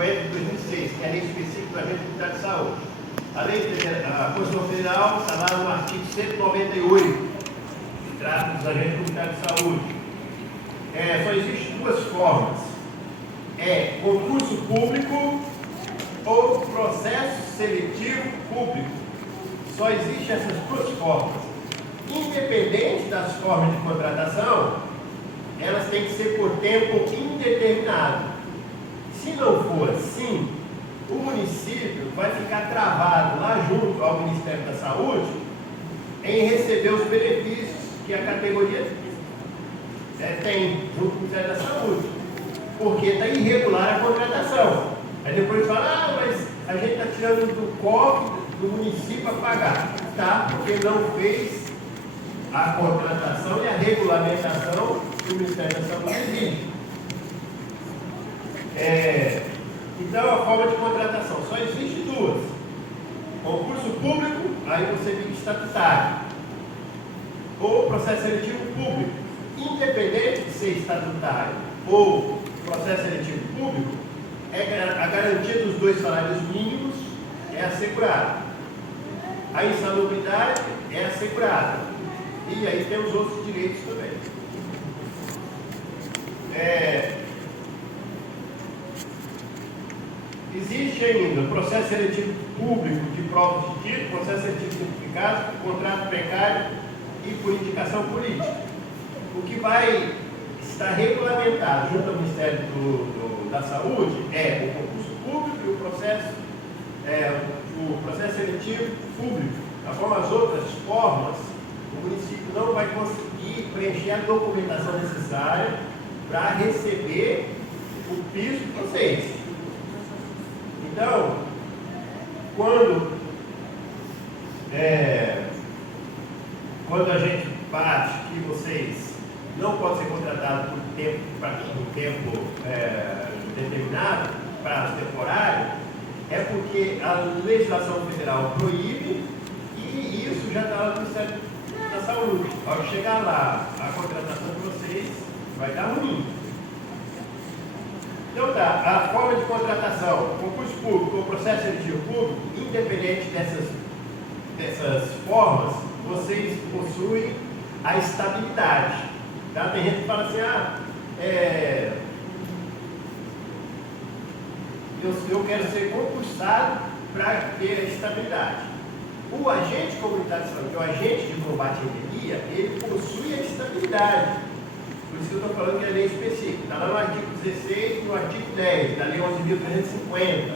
350 de 2006, que é a lei específica da Agente Comunitária de Saúde. A Constituição Federal está lá no artigo 198, que trata dos agentes comunitários de saúde. Só existem duas formas: concurso público ou processo seletivo público. Só existem essas duas formas. Independente das formas de contratação, elas têm que ser por tempo indeterminado. Se não for assim, o município vai ficar travado lá junto ao Ministério da Saúde em receber os benefícios que a categoria tem junto com o Ministério da Saúde, porque está irregular a contratação. Aí depois fala, mas a gente está tirando do cofre do município a pagar. Tá, porque não fez a contratação e a regulamentação que o Ministério da Saúde exige. Então, a forma de contratação só existe duas: concurso público, aí você fica estatutário, ou processo seletivo público. Independente de ser estatutário ou processo seletivo público, a garantia dos 2 salários mínimos é assegurada, a insalubridade é assegurada, e aí tem os outros direitos também. Existe ainda o processo seletivo público de provas de título, processo seletivo simplificado, contrato precário e por indicação política. O que vai estar regulamentado junto ao Ministério da Saúde é o concurso público e o processo seletivo público. Tá bom? As outras formas, o município não vai conseguir preencher a documentação necessária para receber o piso de vocês. Então, quando a gente bate que vocês não podem ser contratados por tempo determinado, prazo temporário, é porque a legislação federal proíbe, e isso já está lá no Ministério da Saúde. Ao chegar lá, a contratação de vocês vai dar ruim. Então tá, a forma de contratação, concurso público ou processo seletivo público, independente dessas formas, vocês possuem a estabilidade. Tá? Tem gente que fala assim, eu quero ser concursado para ter a estabilidade. O agente comunitário de saúde, o agente de combate à endemia, ele possui a estabilidade. Por isso que eu estou falando que é lei específica. Está lá no artigo 16 e no artigo 10 da lei 11.350.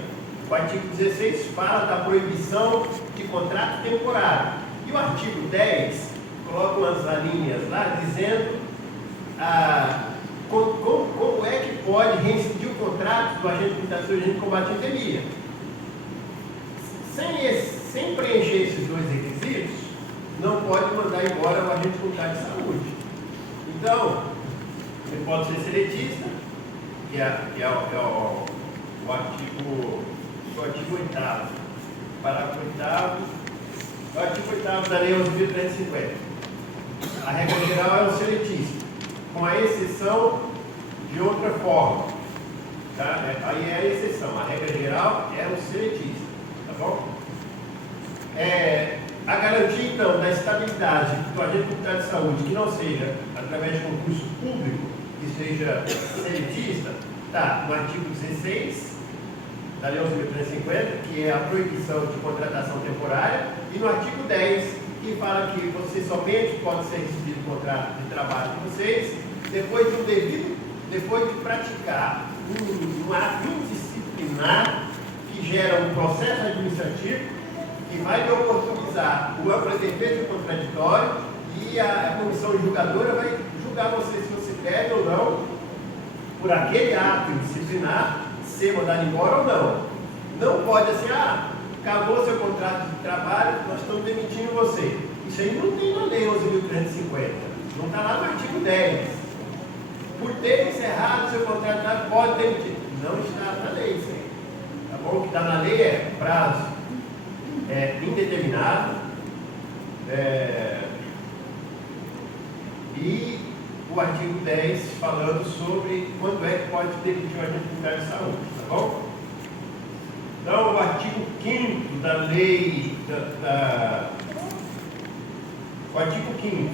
O artigo 16 fala da proibição de contrato temporário. E o artigo 10 coloca umas linhas lá dizendo como é que pode reincidir o contrato do agente de combate à endemia. Sem preencher esses 2 requisitos, não pode mandar embora o agente comunitário de saúde. Então, ele pode ser seletista, que é o artigo 8º, parágrafo 8º, o artigo 8º da lei 11.350. A regra geral é o seletista, com a exceção de outra forma. Tá? Aí é a exceção, a regra geral é o seletista. Tá bom? A garantia, então, da estabilidade do agente comunitário de saúde, que não seja através de concurso público, que seja seletista, está no artigo 16 da Lei 11.350, que é a proibição de contratação temporária, e no artigo 10, que fala que vocês somente podem ser recebido o contrato de trabalho de vocês depois de praticar um ato indisciplinar que gera um processo administrativo que vai oportunizar o ampla defesa do contraditório, e a comissão julgadora vai julgar você se você deve ou não, por aquele ato disciplinar, ser mandado embora ou não. Não pode assim, acabou seu contrato de trabalho, nós estamos demitindo você. Isso aí não tem na lei 11.350, não está lá no artigo 10. Por ter encerrado seu contrato de trabalho, pode demitir. Não está na lei isso aí. Tá bom? O que está na lei é prazo indeterminado, e o artigo 10 falando sobre quando é que pode demitir o agente comunitário de saúde, tá bom? Então, o artigo 5º da lei, o artigo 5º,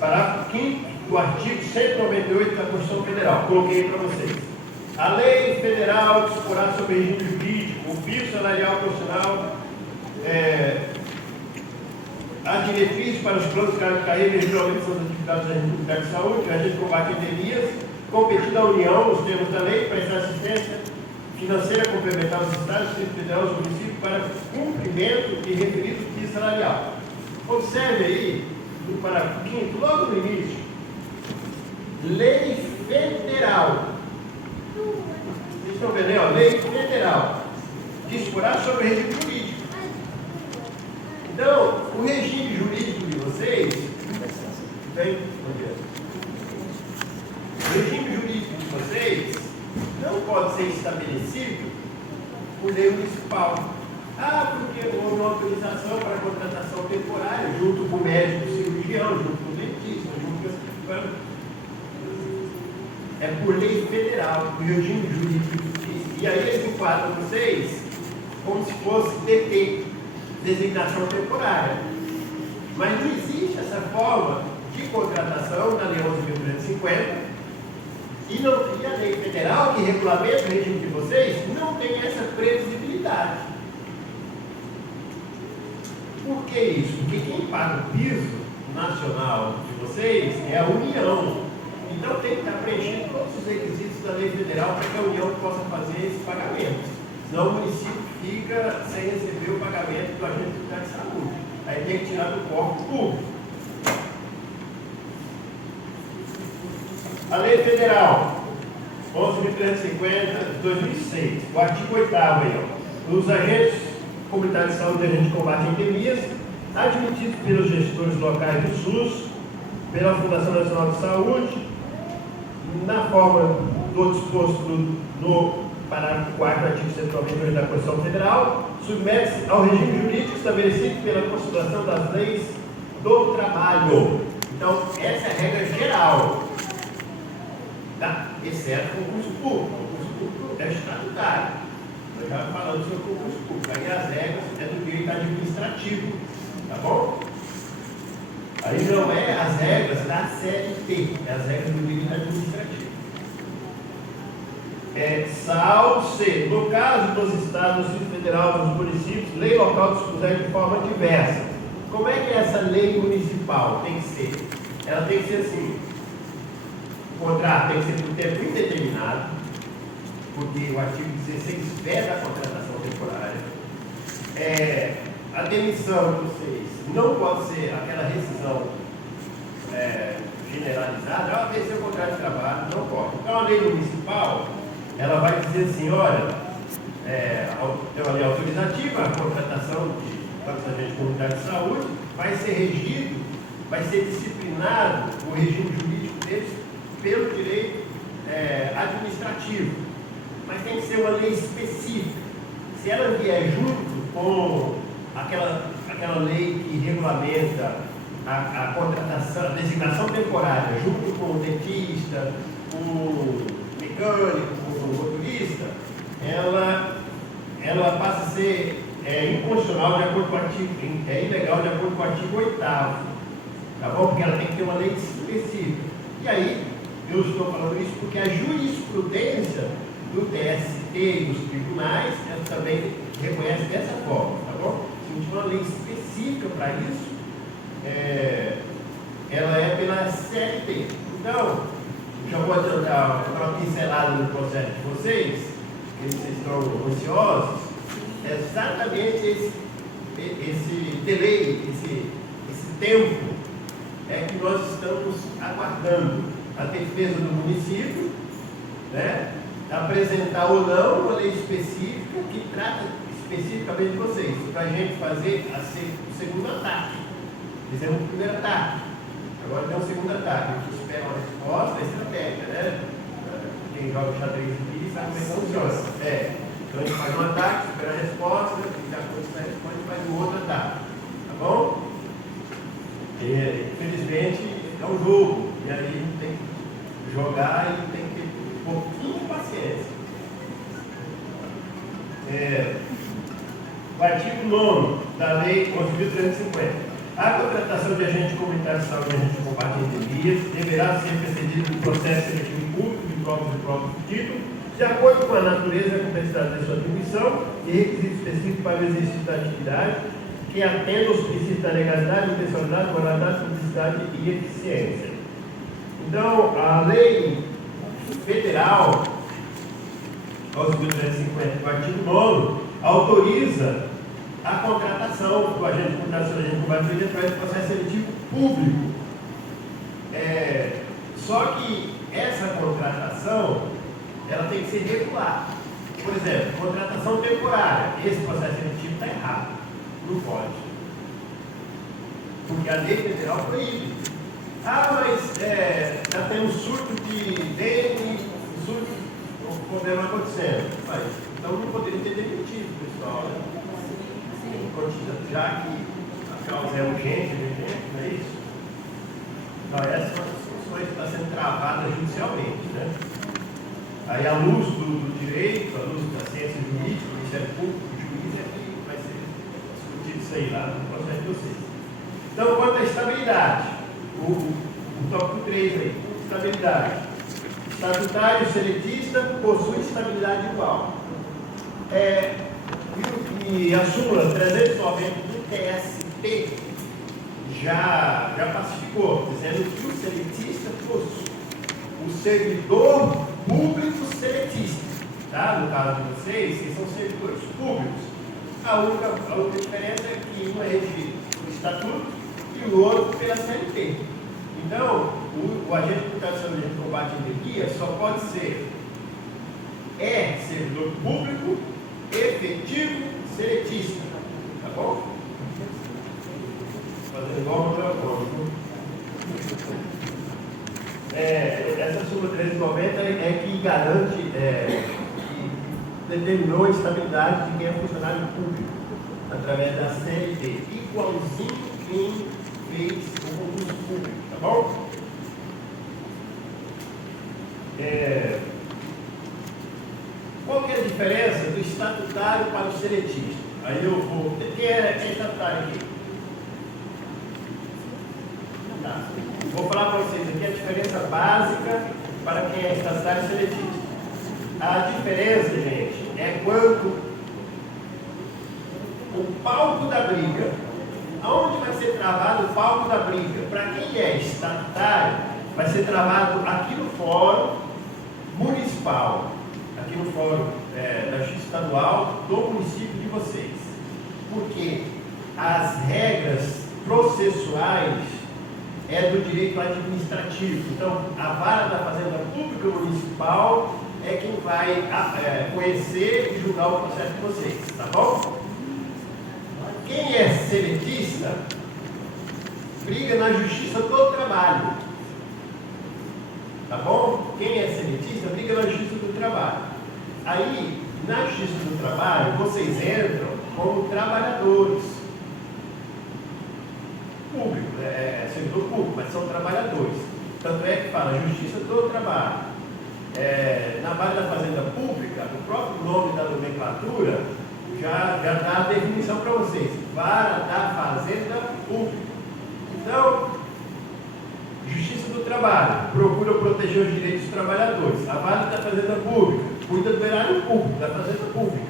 parágrafo 5º do artigo 198 da Constituição Federal, coloquei para vocês. A lei federal disporá sobre regime jurídico, o piso salarial profissional, a diretriz para os planos de carreira e regulamentação das atividades da Agência de Saúde, a Agência de Combate a Endemias, competindo à União, nos termos da lei, prestar assistência financeira complementar aos Estados, Distrito Federal e aos municípios para cumprimento de referido piso salarial. Observe aí, no parágrafo 5º, logo no início, lei federal. Vocês estão vendo aí, ó, lei federal. Disporá sobre o regime jurídico. Então, o regime jurídico de vocês, o regime jurídico de vocês não pode ser estabelecido por lei municipal. Porque houve uma autorização para contratação temporária, junto com o médico cirurgião, junto com o dentista, junto com é por lei federal, o regime jurídico diz. E aí eles enquadram vocês como se fosse DT, designação temporária. Mas não existe essa forma de contratação na Lei 11.350 e a lei federal que regulamenta o regime de vocês não tem essa previsibilidade. Por que isso? Porque quem paga o piso nacional de vocês é a União. Então tem que estar preenchendo todos os requisitos da lei federal para que a União possa fazer esse pagamento. Senão o município fica sem receber o pagamento do agente de saúde. Aí tem que tirar do corpo público. A lei federal 11.350 de 2006, o artigo 8º aí, ó. Os agentes comunitários de saúde e agentes de combate a endemias, admitidos pelos gestores locais do SUS, pela Fundação Nacional de Saúde, na forma do disposto no parágrafo 4º do artigo 198 da Constituição Federal, submete-se ao regime jurídico estabelecido pela Constituição das Leis do Trabalho. Então, essa é a regra geral, tá? Exceto o concurso público. O concurso público é estatutário. Nós já falamos sobre o concurso público. Aí as regras é do direito administrativo, tá bom? Aí não é as regras da CLT, é as regras do direito administrativo. Salvo se, no caso dos estados, do Distrito Federal, dos municípios, lei local dispuser de forma diversa. Como é que é essa lei municipal tem que ser? Ela tem que ser assim: o contrato tem que ser por tempo indeterminado, porque o artigo 16 veda a contratação temporária. A demissão de vocês não pode ser aquela rescisão generalizada, venceu o contrato de trabalho, não pode. Então a lei municipal, ela vai dizer assim, olha, tem uma lei autorizativa, a contratação de agentes comunitários de saúde vai ser regido, vai ser disciplinado o regime jurídico deles pelo direito administrativo. Mas tem que ser uma lei específica. Se ela vier junto com aquela lei que regulamenta a contratação, a designação temporária, junto com o dentista, o mecânico, o motorista, ela passa a ser inconstitucional de acordo com o artigo, ilegal de acordo com o artigo 8º, tá bom? Porque ela tem que ter uma lei específica. E aí, eu estou falando isso porque a jurisprudência do TST e dos tribunais, ela também reconhece dessa forma, tá bom? Se não tiver uma lei específica para isso, ela é pela CLT. Então, já vou adiantar uma pincelada no processo de vocês, que vocês estão ansiosos, é exatamente esse delay, esse tempo que nós estamos aguardando a defesa do município, né, apresentar ou não uma lei específica que trata especificamente de vocês, para a gente fazer o segundo ataque. Fizemos o primeiro ataque, agora tem o segundo ataque. A gente espera uma resposta estratégica, né? Quem joga xadrez aqui sabe como é que funciona. Então a gente faz um ataque, espera a resposta, e de acordo com a resposta, a gente faz um outro ataque. Tá bom? Infelizmente é um jogo, e aí a gente tem que jogar e tem que ter um pouquinho de paciência. O artigo 9 da Lei 11.350. A contratação de agente comunitário de saúde e agente de combate a endemias deverá ser precedida de processo seletivo público de provas de próprio título, de acordo com a natureza e a complexidade da sua atribuição e requisitos específicos para o exercício da atividade, que atenda aos princípios da legalidade, impessoalidade, moralidade, publicidade e eficiência. Então, a lei federal, 11.350, o artigo 9, autoriza a contratação do agente comunitário de combate a endemias através do processo seletivo público. Só que essa contratação, ela tem que ser regular. Por exemplo, contratação temporária. Esse processo seletivo está errado. Não pode. Porque a lei federal proíbe. Mas está tendo surto de dengue, surto de problema acontecendo. Então não poderia ter demitido o pessoal, né? Já que a causa é urgente, não é isso? Então, essas são as discussões que estão sendo travadas judicialmente, né? Aí, à luz do direito, à luz da ciência jurídica, do Ministério Público, do juiz, é que vai ser discutido isso aí lá no processo de vocês. Então, quanto à estabilidade, o tópico 3 aí, estabilidade. Estatutário seletista possui estabilidade igual. E a súmula 390 do TST já pacificou, dizendo que o seletista possui o servidor público seletista. Tá? No caso de vocês, que são servidores públicos. A única diferença é que um é regido por estatuto e o outro pela CLT. Então, o agente comunitário de combate à endemia só pode ser servidor público efetivo seletista. Tá bom? Fazendo igual no meu código. Essa súmula 390 é que garante, que determinou a estabilidade de quem é funcionário público, através da CLT, igualzinho quem fez o concurso público, tá bom? Qual que é a diferença do estatutário para o seletista? Aí eu vou. Quem é estatutário aqui? Tá. Vou falar para vocês aqui a diferença básica para quem é estatutário e seletista. A diferença, gente, é quando o palco da briga. Aonde vai ser travado o palco da briga? Para quem é estatutário, vai ser travado aqui no fórum municipal, aqui no fórum da Justiça Estadual do município de vocês. Porque as regras processuais é do direito administrativo. Então, a vara da Fazenda Pública Municipal é quem vai conhecer e julgar o processo de vocês, tá bom? Quem é seletista briga na Justiça do Trabalho, tá bom? Quem é seletista briga na Justiça do Trabalho. Aí, na Justiça do Trabalho, vocês entram como trabalhadores públicos, servidor público, mas são trabalhadores. Tanto é que fala Justiça do Trabalho. Na vara da Fazenda Pública, o próprio nome da nomenclatura já dá a definição para vocês. Vara da Fazenda Pública. Então, Justiça do Trabalho procura proteger os direitos dos trabalhadores. A vara da Fazenda Pública cuida do erário público, da Fazenda Pública.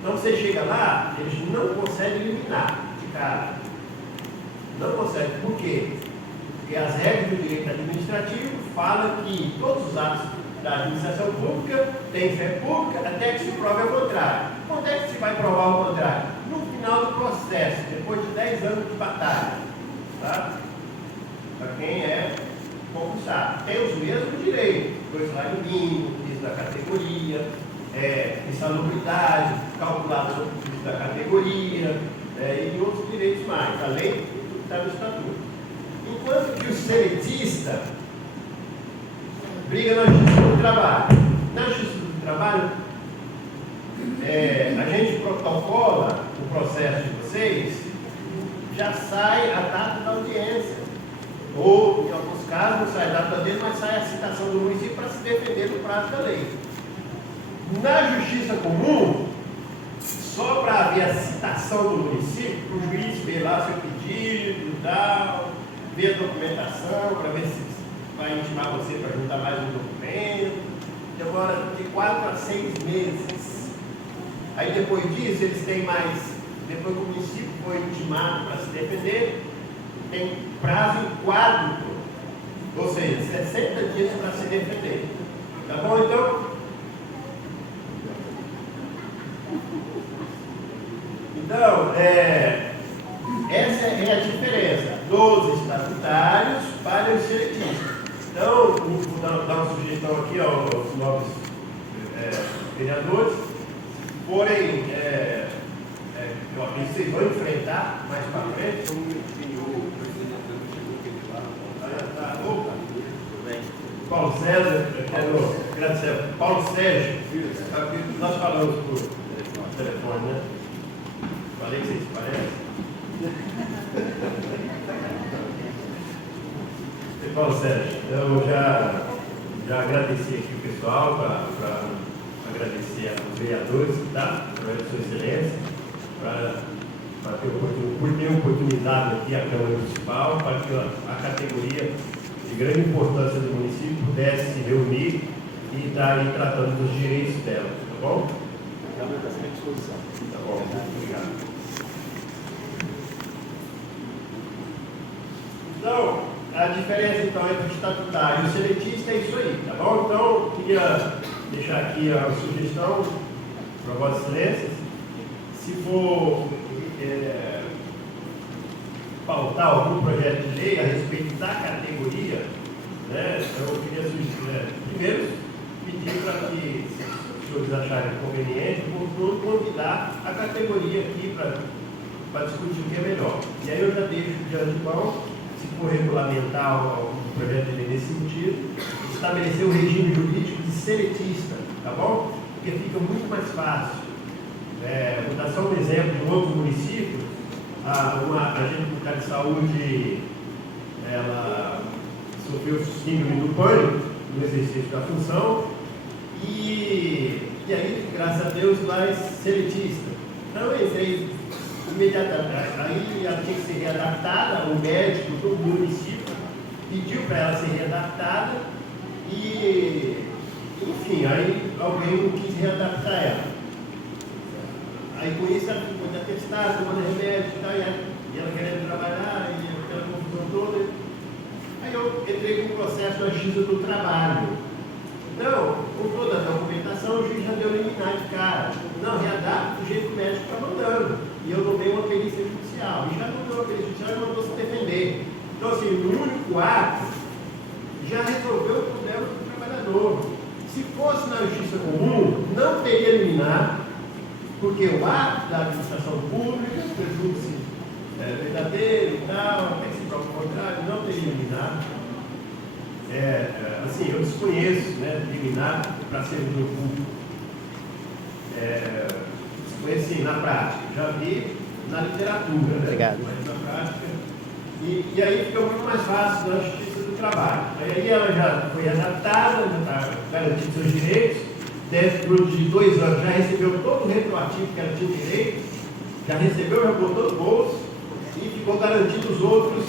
Então, você chega lá, eles não conseguem eliminar de cara. Não conseguem. Por quê? Porque as regras do direito administrativo falam que todos os atos da administração pública têm fé pública até que se prove ao contrário. Quando é que se vai provar o contrário? No final do processo, depois de 10 anos de batalha. Tá? Para quem é concursado. Tem os mesmos direitos. Dois salários mínimos, piso da categoria, insalubridade, calculado sobre o piso da categoria, e outros direitos mais, além do que está no estatuto. Enquanto que o seletista briga na Justiça do Trabalho. Na Justiça do Trabalho, a gente protocola o processo de vocês, já sai a data da audiência. Ou, em alguns casos, não sai a data da audiência, mas sai a citação do município para se defender do prazo da lei. Na Justiça Comum, só para haver a citação do município, para o juiz ver lá seu pedido e tal, ver a documentação, para ver se vai intimar você para juntar mais um documento. Demora de 4 a 6 meses. Aí depois disso, eles têm mais, depois que o município foi intimado para se defender, tem prazo quádruplo, ou seja, 60 dias para se defender. Tá bom, então? Então, essa é a diferença dos estatutários para os seletistas. Então, vou dar uma sugestão aqui aos novos vereadores, forem, vocês vão enfrentar mais para frente. Paulo César, Paulo Sérgio, nós falamos por telefone, né? Falei que vocês parecem. Paulo Sérgio, eu já agradeci aqui o pessoal, para agradecer aos vereadores, tá? Para a sua excelência, por ter oportunidade aqui a Câmara Municipal, para que a categoria de grande importância do município pudesse se reunir e estar aí tratando dos direitos dela, tá bom? A Câmara está sempre à disposição. Tá bom, obrigado. Então, a diferença então entre o estatutário e o seletista é isso aí, tá bom? Então, queria deixar aqui a sugestão para Vossas Excelências, se for pautar algum projeto de lei a respeito da categoria, né, eu queria primeiro pedir para que, se os senhores acharem conveniente, vou convidar a categoria aqui para discutir o que é melhor. E aí eu já deixo de antemão, se for regulamentar o projeto de lei nesse sentido, estabelecer o regime jurídico de seletista, tá bom? Porque fica muito mais fácil. Vou dar só um exemplo de um outro município. Uma agente comunitária de saúde, ela sofreu síndrome do pânico no exercício da função e aí, graças a Deus, vai seletista. Então, eu entrei imediatamente, aí ela tinha que ser readaptada, o médico do município pediu para ela ser readaptada e, enfim, aí alguém não quis readaptar ela. Aí com isso ela ficou de atestado, tomando remédio e tal, e ela querendo trabalhar, e aquela confusão toda. Aí eu entrei com o processo da Justiça do Trabalho. Então, com toda a documentação, o juiz já deu liminar de cara. Não, readapta do jeito que o médico está mandando. E eu tomei uma perícia judicial. E já não deu uma perícia judicial e mandou se defender. Então, assim, no único ato, já resolveu o problema do trabalhador. Se fosse na justiça comum, não teria liminar, porque o ato da administração pública, presume-se verdadeiro e tal, até que se prova o contrário, não teria liminar. Assim, eu desconheço, né, liminar para servidor público. Desconheço, sim, na prática. Já vi na literatura, né? Mas na prática. E aí fica muito mais fácil na Justiça do Trabalho. Aí ela já foi adaptada, já está garantindo seus direitos. Dentro de 2 anos já recebeu todo o retroativo que ela tinha direito, já recebeu, já botou no bolso e ficou garantido os outros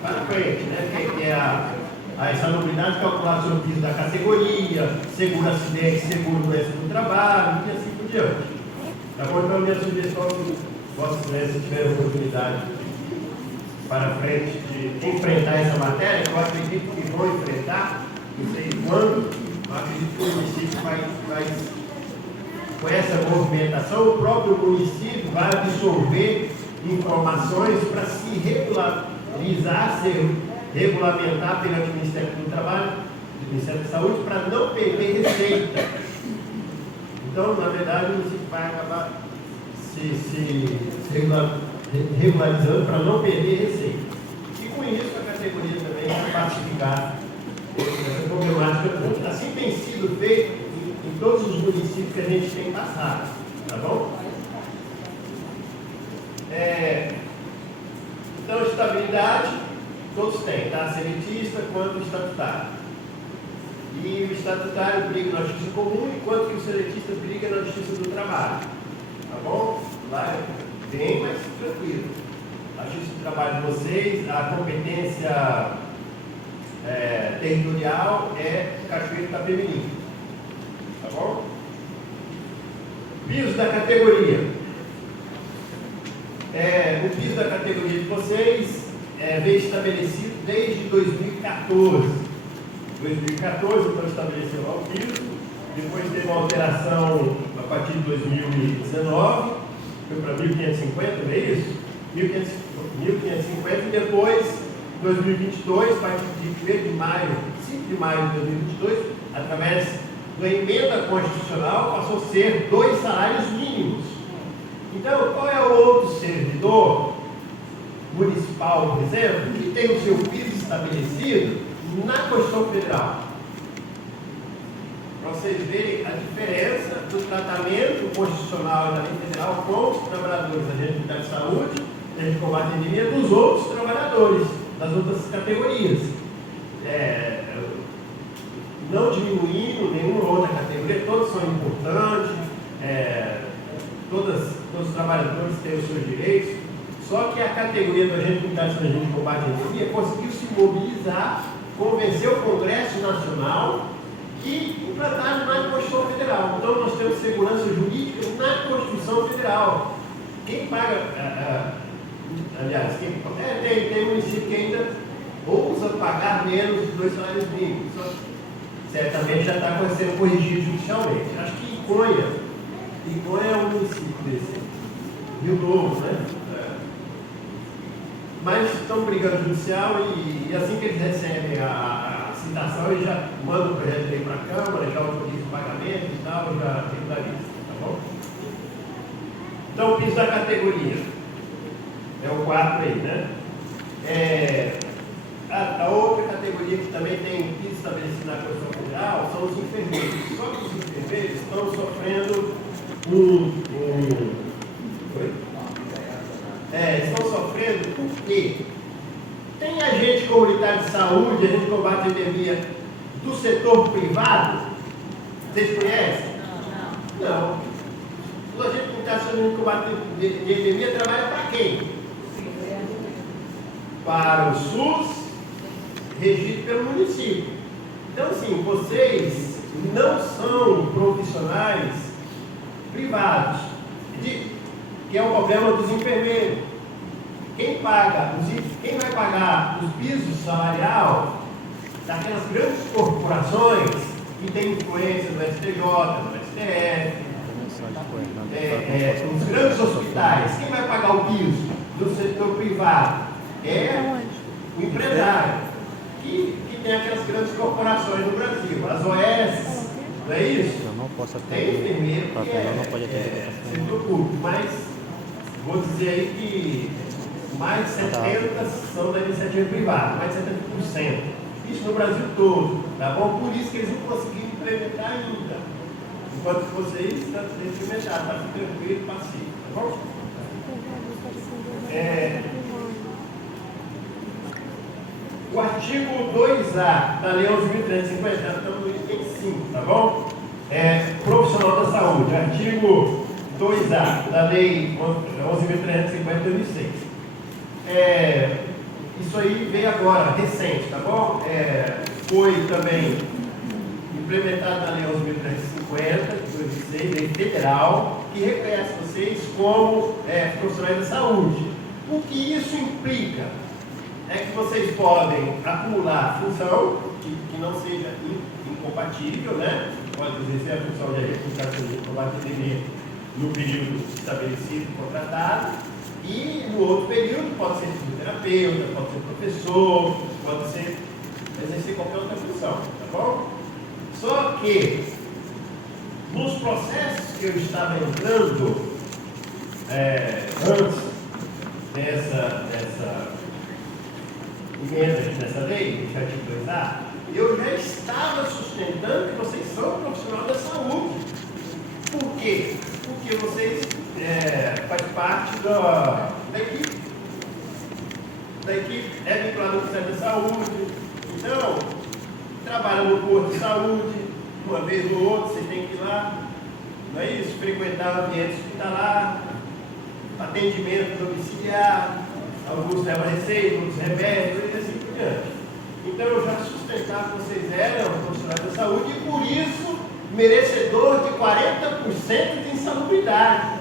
para frente, né? Que é a insalubridade calculada sobre o piso da categoria, seguro acidente, seguro doença do trabalho e assim por diante. Tá bom? Então, a minha sugestão, se Vossa Excelência tiver a oportunidade para frente de enfrentar essa matéria, que eu acredito que vão enfrentar, não sei quando. Eu acredito que o município vai, com essa movimentação, o próprio município vai absorver informações para se regularizar, se regulamentar perante o Ministério do Trabalho, do Ministério da Saúde, para não perder receita. Então, na verdade, o município vai acabar se regularizando para não perder receita. E com isso, a categoria também vai pacificar essa problemática. Assim tem sido feito em todos os municípios que a gente tem passado, tá bom? Então, estabilidade, todos têm, tá? Seletista quanto estatutário. E o estatutário briga na justiça comum, enquanto que o seletista briga na justiça do trabalho. Tá bom? Lá é bem mais tranquilo. Acho que o trabalho de vocês, a competência territorial é Cachoeiro Itapemirim. Tá bom? Piso da categoria. O piso da categoria de vocês veio estabelecido desde 2014. 2014 então estabeleceu lá o piso, depois teve uma alteração a partir de 2019, foi para 1.550, não é isso? 1.550 e depois, em 2022, a partir de 5 de maio de 2022, através da emenda constitucional, passou a ser 2 salários mínimos. Então, qual é o outro servidor municipal, por exemplo, que tem o seu piso estabelecido na Constituição Federal? Para vocês verem a diferença do tratamento constitucional da lei federal com os trabalhadores da Agência de Saúde, da Agência de Combate à Epidemia, dos outros trabalhadores, das outras categorias. Não diminuindo nenhuma outra categoria, todos são importantes, todos os trabalhadores têm os seus direitos, só que a categoria do agente de combate à epidemia conseguiu se mobilizar, convencer o Congresso Nacional e implantar na Constituição Federal. Então nós temos segurança jurídica na Constituição Federal. Quem paga, aliás, tem município que ainda ousa pagar menos de 2 salários mínimos. Certamente já está sendo corrigido judicialmente. Acho que Iconha é um município desse, Rio Novo, né? Mas estão brigando judicial e assim que eles recebem a citação, eles já mandam o projeto de lei para a Câmara, já autorizam o pagamento e tal, já regulariza, tá bom? Então, o piso da categoria é o 4 aí, né? A outra categoria que também tem piso estabelecido na Constituição Federal são os enfermeiros. Só que os enfermeiros estão sofrendo estão sofrendo porque tem agente comunitário de saúde, agente de combate à epidemia do setor privado. Vocês conhecem? Não. O agente comunitário de combate à epidemia trabalha para quem? Para o SUS, regido pelo município. Então, assim, vocês não são profissionais privados, que é o problema dos enfermeiros. Quem vai pagar os pisos salarial daquelas grandes corporações que têm influência no STJ, no STF, os grandes hospitais? Quem vai pagar o piso do setor privado? É o empresário, que tem aquelas grandes corporações no Brasil, as OS, não é isso? Tem enfermeiro que setor público, mas vou dizer aí que mais de 70% são da iniciativa privada, mais de 70%. Isso no Brasil todo, tá bom? Por isso que eles não conseguiram implementar ainda. Enquanto vocês estão implementados, tá tranquilo e pacífico, tá bom? O artigo 2A da Lei 11.350, estamos no item 5, tá bom? Profissional da saúde, artigo 2A da Lei 11.350 de 2006. Isso aí veio agora, recente, tá bom? Foi também implementado na Lei 11.350 de 2006, lei federal, que reconhece vocês como profissionais da saúde. O que isso implica? É que vocês podem acumular função que não seja incompatível, né? Pode exercer a função de agente de combate à epidemia no período estabelecido, contratado, e no outro período pode ser fisioterapeuta, pode ser professor, pode ser exercer qualquer outra função, tá bom? Só que nos processos que eu estava entrando antes dessa emenda dessa lei, do artigo 2A, eu já estava sustentando que vocês são profissionais da saúde. Por quê? Porque vocês fazem parte da equipe. Da equipe vinculada ao Ministério da Saúde. Então, trabalha no posto de saúde, uma vez ou outra, vocês têm que ir lá. Não é isso? frequentar ambientes hospitalar, atendimento domiciliar, alguns levam receita, outros remédios e assim por diante. Então eu já sustentava que vocês eram profissionais da saúde e por isso merecedor de 40% de insalubridade.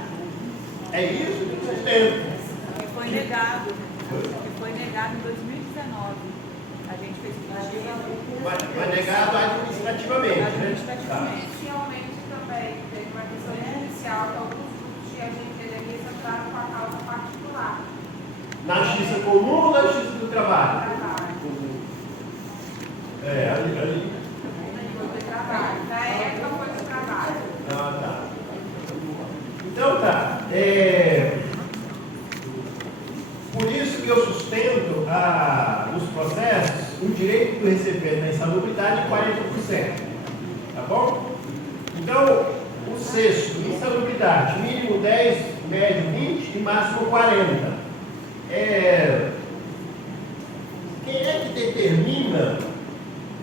É isso que eu sustento. Que foi negado. Que foi negado em 2019. A gente fez Mas negado administrativamente, né? Inicialmente também teve uma questão judicial que alguns grupos de agentes de defesa entraram com a causa particular. Na justiça comum ou na justiça do trabalho? Ali. Foi do trabalho. Na época foi do trabalho. Ah, tá. Então tá. Por isso que eu sustento nos processos o direito do recebimento da insalubridade de 40%. Tá bom? Então, o sexto, insalubridade, mínimo 10, médio 20 e máximo 40. Quem é que determina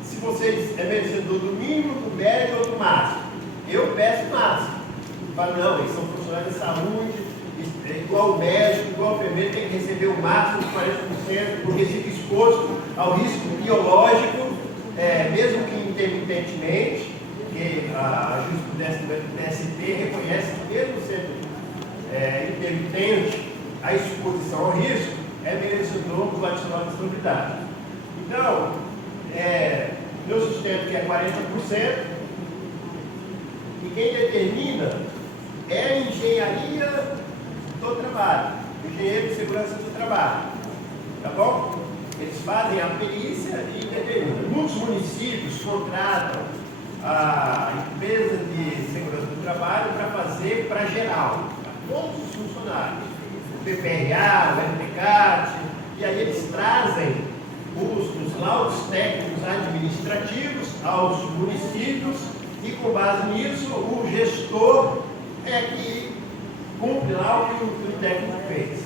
se você é merecedor do mínimo, do médio ou do máximo? Eu peço máximo. Falo, não, eles são profissionais de saúde, igual o médico, igual o enfermeiro, tem que receber o máximo de 40%, porque fica exposto ao risco biológico, mesmo que intermitentemente, que a jurisprudência do TST reconhece que mesmo sendo intermitente, a exposição ao risco é merecedor do adicional de insalubridade. Então, meu sustento que é 40%, e quem determina é a engenharia do trabalho, o engenheiro de segurança do trabalho. Tá bom? Eles fazem a perícia e determinam. Muitos municípios contratam a empresa de segurança do trabalho para fazer para geral, para todos os funcionários. O PPRA, o LTCAT, e aí eles trazem os laudos técnicos administrativos aos municípios e com base nisso o gestor é que cumpre lá o que o técnico fez.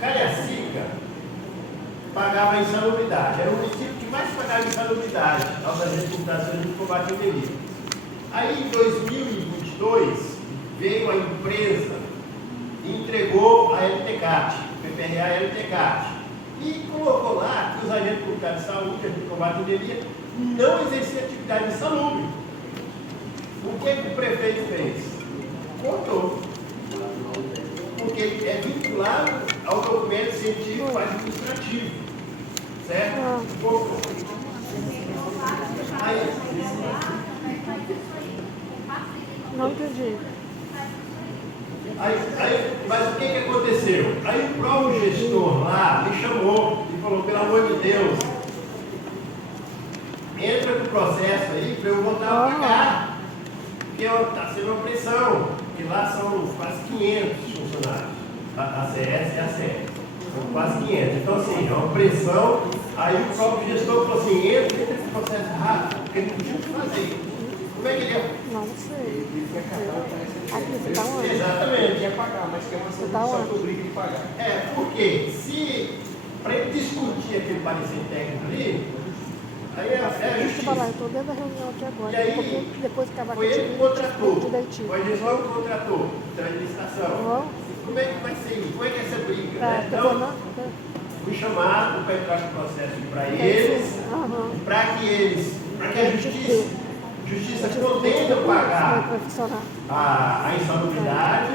Cariacica pagava insalubridade, era o município que mais pagava insalubridade aos agentes comunitários de combate ao delito. Aí em 2022 veio a empresa e entregou a LTCAT, PPRA LTCAT, e colocou lá que os agentes comunitários de saúde, agentes de combate ao delito, não exerciam atividade insalubre. O que o prefeito fez? Cortou. Porque é vinculado ao documento científico administrativo. Certo? Cortou. Não entendi. Mas o que aconteceu? Aí o próprio gestor lá me chamou e falou, pelo amor de Deus, entra no processo aí para eu voltar a pagar. Porque está sendo uma pressão, que lá são quase 500 funcionários, a CS e a CS. São quase 500. Então, assim, é uma pressão. Aí o próprio gestor falou assim, entra nesse processo rápido, porque não tinha o que fazer. Como é que ele é? Não sei. Aqui você está onde? Exatamente. Quer pagar, mas quer uma solução que obriga ele a pagar. Porque para ele discutir aquele parecer técnico ali, aí é a Deixa eu justiça. falar, eu estou dentro da reunião aqui agora. E aí, depois que acabar foi ele que contratou. direitinho. O Adesão que contratou da administração. Uhum. Como é que vai ser isso? Como é que é essa briga? Tá, Né? tá Então, vendo? fui chamado para entrar no processo para eles, Uhum. para que a justiça condene pagar Vai funcionar. a insalubridade,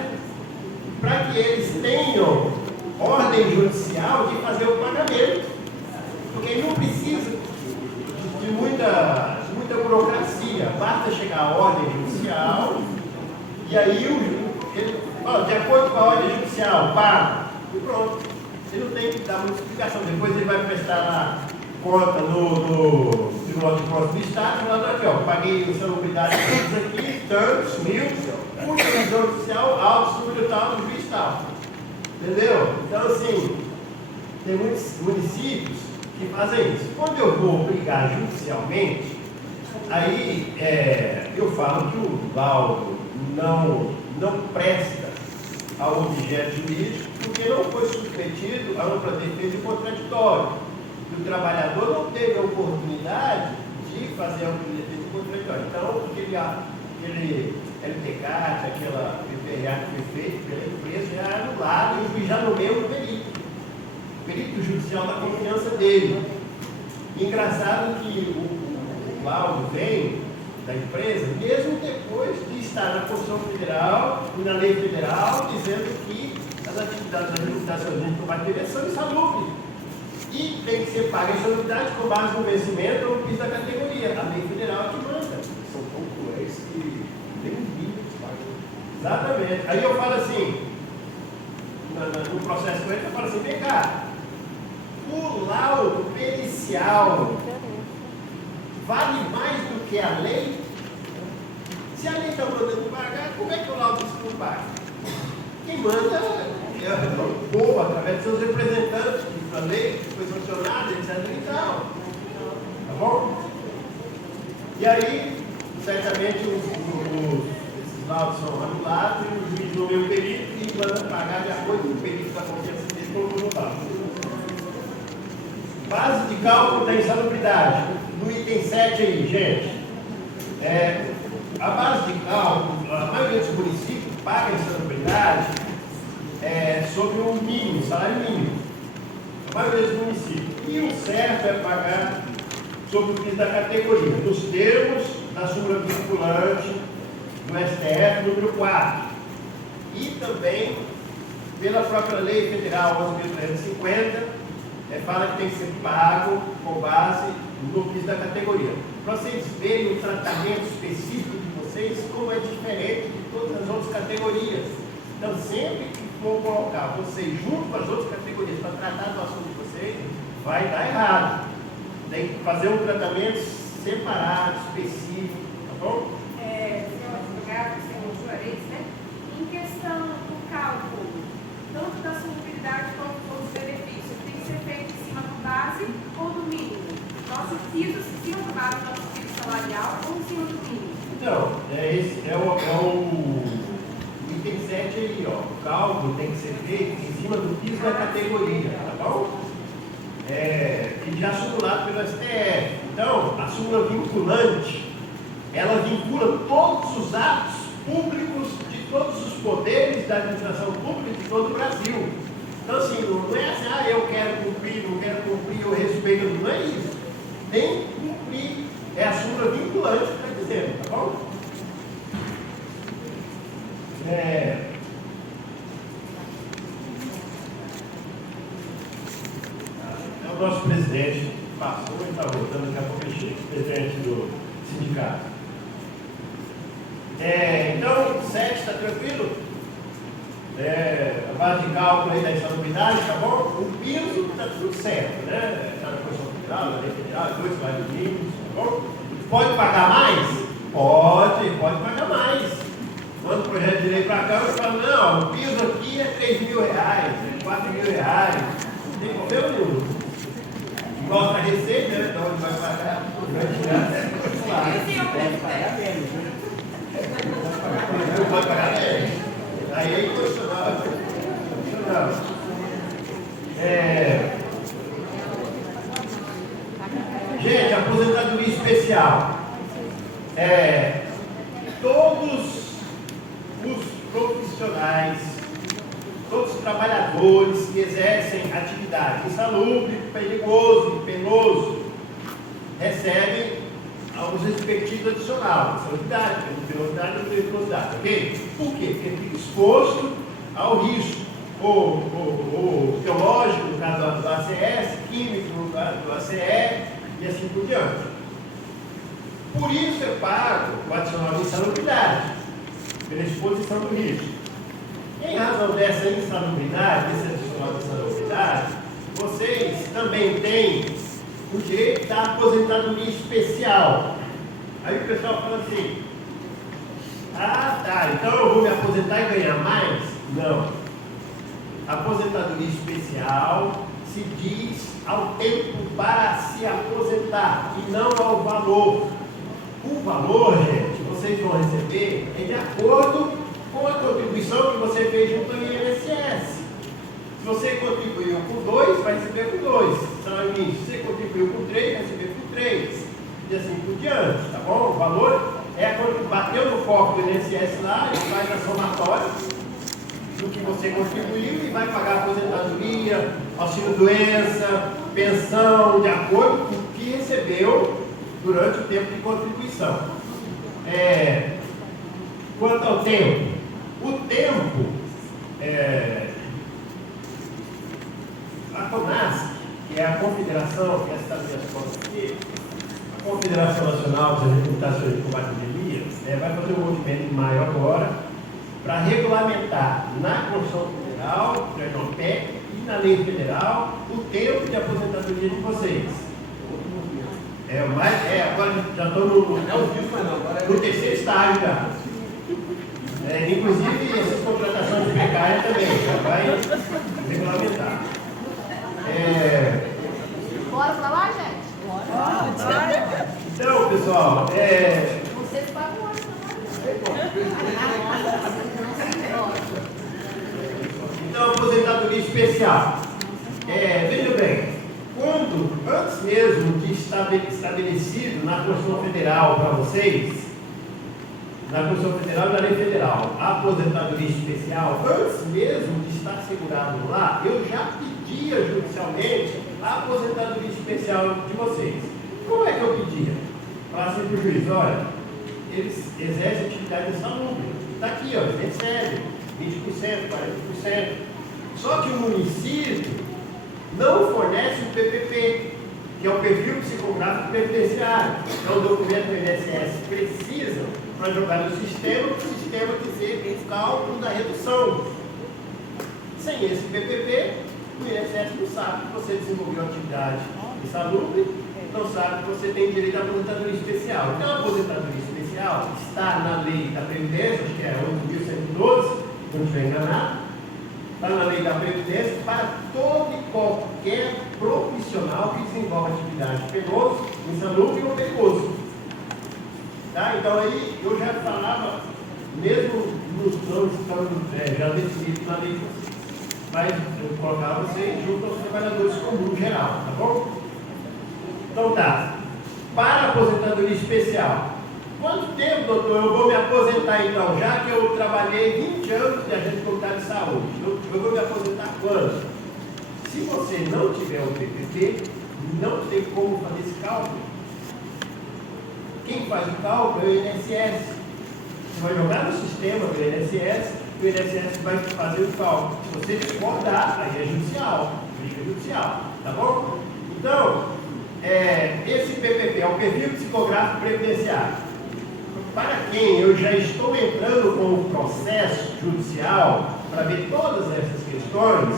para que eles tenham ordem judicial de fazer o pagamento. Porque ele não precisa de muita burocracia, basta chegar a ordem judicial e aí de acordo com a ordem judicial, paga e pronto. Ele não tem que dar muita explicação. Depois ele vai prestar lá conta no Tribunal de Contas do Estado, falando aqui, ó, paguei insalubridade aqui, tantos mil, por decisão judicial, autos, número tal, do juiz tal. Entendeu? Então, assim, tem muitos municípios que fazem isso. Quando eu vou brigar judicialmente, aí eu falo que o laudo não presta ao objeto jurídico, porque não foi submetido a ampla defesa e contraditório. E o trabalhador não teve a oportunidade de fazer a ampla defesa e contraditório. Então, o que aquele LTCAT, aquela PPA que foi feita pela empresa, já é anulado e o juiz já nomeia o perito. O perito judicial da confiança dele. Engraçado que o laudo vem da empresa, mesmo depois de estar na Constituição Federal e na lei federal, dizendo que as atividades da administração de combate são insalubres. E tem que ser paga a insalubridade com base no vencimento ou no piso da categoria. A lei federal que manda. São tão cruéis que nem um mínimo pagam. Exatamente. Aí eu falo assim, no processo com ele, eu falo assim, vem cá, o laudo pericial vale mais do que a lei? Se a lei está mandando pagar, como é que o laudo não paga? Quem manda é o povo, através de seus representantes, a lei foi sancionada, etc. e tal. Tá bom? E aí, certamente, esses laudos são anulados e o juiz nomeia o perito e manda pagar de acordo com o perito da confiança dele como no laudo. Base de cálculo da insalubridade. No item 7 aí, gente. A base de cálculo, a maioria dos municípios paga a insalubridade sobre o mínimo, salário mínimo. A maioria dos municípios. E o certo é pagar sobre o piso da categoria, nos termos da súmula vinculante do STF número 4. E também pela própria lei federal 11.350, fala que tem que ser pago com base no piso da categoria. Para vocês verem o tratamento específico de vocês, como é diferente de todas as outras categorias. Então, sempre que for colocar vocês junto com as outras categorias para tratar do assunto de vocês, vai dar errado. Tem que fazer um tratamento separado, específico, tá bom? Senhor advogado, senhor Juarez, né? Em questão do cálculo, tanto da solubilidade quanto dos benefícios, tem que ser feito em cima do base ou do mínimo? Nosso piso em cima do base do nosso piso salarial ou em cima do mínimo? Então, esse é o item 7 aí, ó. O cálculo tem que ser feito em cima do piso da categoria, tá bom? E já simulado pelo STF. Então, a súmula vinculante, ela vincula todos os atos públicos de todos os poderes da administração pública de todo o Brasil. Então, assim, não é assim, eu quero cumprir, não quero cumprir, eu respeito, não é isso. Tem que cumprir, é a súmula vinculante que está dizendo, tá bom? O nosso presidente passou e está voltando, daqui a pouco ele chega, presidente do sindicato. Então, 7 está tranquilo? A base de cálculo aí da insalubridade, tá bom? O piso está tudo certo, né? Está na Constituição Federal, na Lei Federal, 2 salários mínimos, tá bom? Pode pagar mais? Pode pagar mais. Manda o projeto de lei para cá e fala, não, o piso aqui é R$3.000, R$4.000, não tem problema nenhum. Gosta da receita, né? Então onde vai pagar? Vai tirar. Não pode pagar menos. Aí é inconstitucional. Gente, aposentadoria especial. Todos os profissionais, todos os trabalhadores que exercem atividade insalubre, perigoso, penoso, recebem os respectivos adicionais, insalubridade, penosidade e periculosidade, ok? Por quê? Porque fica exposto ao risco, ou biológico, no caso do ACS, químico, no caso do ACE, e assim por diante. Por isso é pago o adicional de insalubridade, pela exposição do risco. Em razão dessa insalubridade, desse adicional de insalubridade, vocês também têm o direito da aposentadoria especial. Aí o pessoal fala assim, então eu vou me aposentar e ganhar mais? Não. Aposentadoria especial se diz ao tempo para se aposentar e não ao valor. O valor, gente, vocês vão receber é de acordo com a contribuição que você fez junto ao INSS. Se você contribuiu com 2, vai receber com 2. Salário mínimo. Se você contribuiu com 3, vai receber com 3. E assim por diante, tá bom? O valor quando bateu no cofre do INSS lá, ele faz a somatória do que você contribuiu e vai pagar aposentadoria, auxílio-doença, pensão, de acordo com o que recebeu durante o tempo de contribuição. Quanto ao tempo, o tempo, a CONASC, que é a confederação, que essa aqui, a Confederação Nacional das Agricultações de Combate à Epidemia, vai fazer um movimento maior agora para regulamentar na Constituição Federal, na INOPEC e na lei federal o tempo de aposentadoria de vocês. Agora já estou no terceiro estágio já. Inclusive essas contratações precárias também, já vai regulamentar. Bora pra lá, gente? Então, pessoal, Vocês pagam hoje, então, aposentadoria especial. Veja bem, antes mesmo de estabelecido na Constituição Federal para vocês, na Constituição Federal e na Lei Federal, a aposentadoria especial, antes mesmo de estar segurado lá, eu já pedia judicialmente a aposentadoria especial de vocês. Como é que eu pedia? Falava assim para o juiz, olha, eles exercem atividade insalubre. Está aqui, ó, eles recebem 20%, 40%. Só que o município não fornece o PPP, que é o perfil psicográfico previdenciário. É um documento que o INSS precisa para jogar no sistema, para o sistema dizer o cálculo da redução. Sem esse PPP, o INSS não sabe que você desenvolveu atividade insalubre, não sabe que você tem direito à aposentadoria especial. Então, a aposentadoria especial está na lei da Previdência, acho que é 8.112, se não estiver enganado, está na lei da Previdência para todo e qualquer profissional que desenvolve atividade penoso, insalubre ou perigoso. Tá? Então, aí eu já falava, mesmo nos planos que estão já definidos na lei, mas eu colocava vocês junto aos trabalhadores comuns geral, tá bom? Então tá, para a aposentadoria especial, quanto tempo, doutor, eu vou me aposentar então? Já que eu trabalhei 20 anos de agente comunitário de saúde, eu vou me aposentar quando? Se você não tiver o PPP, não tem como fazer esse cálculo. Quem faz o cálculo é o INSS. Você vai jogar no sistema do INSS, o INSS vai fazer o cálculo. Se você discordar, aí é judicial, briga judicial, tá bom? Então, esse PPP é o perfil psicográfico previdenciário. Para quem eu já estou entrando com o processo judicial para ver todas essas questões,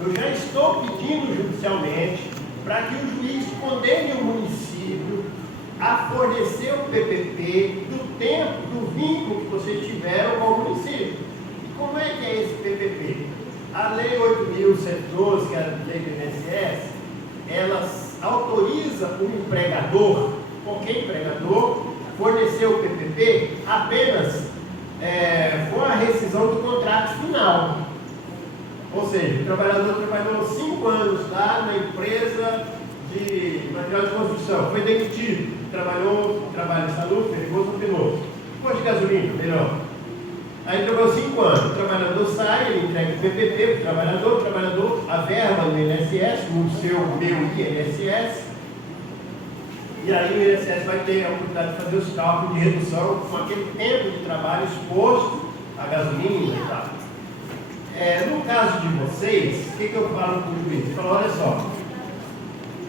eu já estou pedindo judicialmente para que o juiz condene o município a fornecer o PPP do tempo, do vínculo que vocês tiveram com o município. E como é que é esse PPP? A Lei 8.112, que é a lei do INSS, ela autoriza o empregador, qualquer empregador, fornecer o PPP apenas com a rescisão do contrato final. Ou seja, o trabalhador trabalhou 5 anos lá na empresa de material de construção, foi demitido, trabalho de saúde, perigoso ou penoso. Posto de gasolina, melhor. Aí trabalhou 5 anos, o trabalhador sai, ele entrega o PPP para o trabalhador, a verba no INSS, no seu meu INSS, e aí o INSS vai ter a oportunidade de fazer os cálculos de redução com aquele tempo de trabalho exposto à gasolina e tal. No caso de vocês, o que eu falo para o juiz? Eu falo, olha só,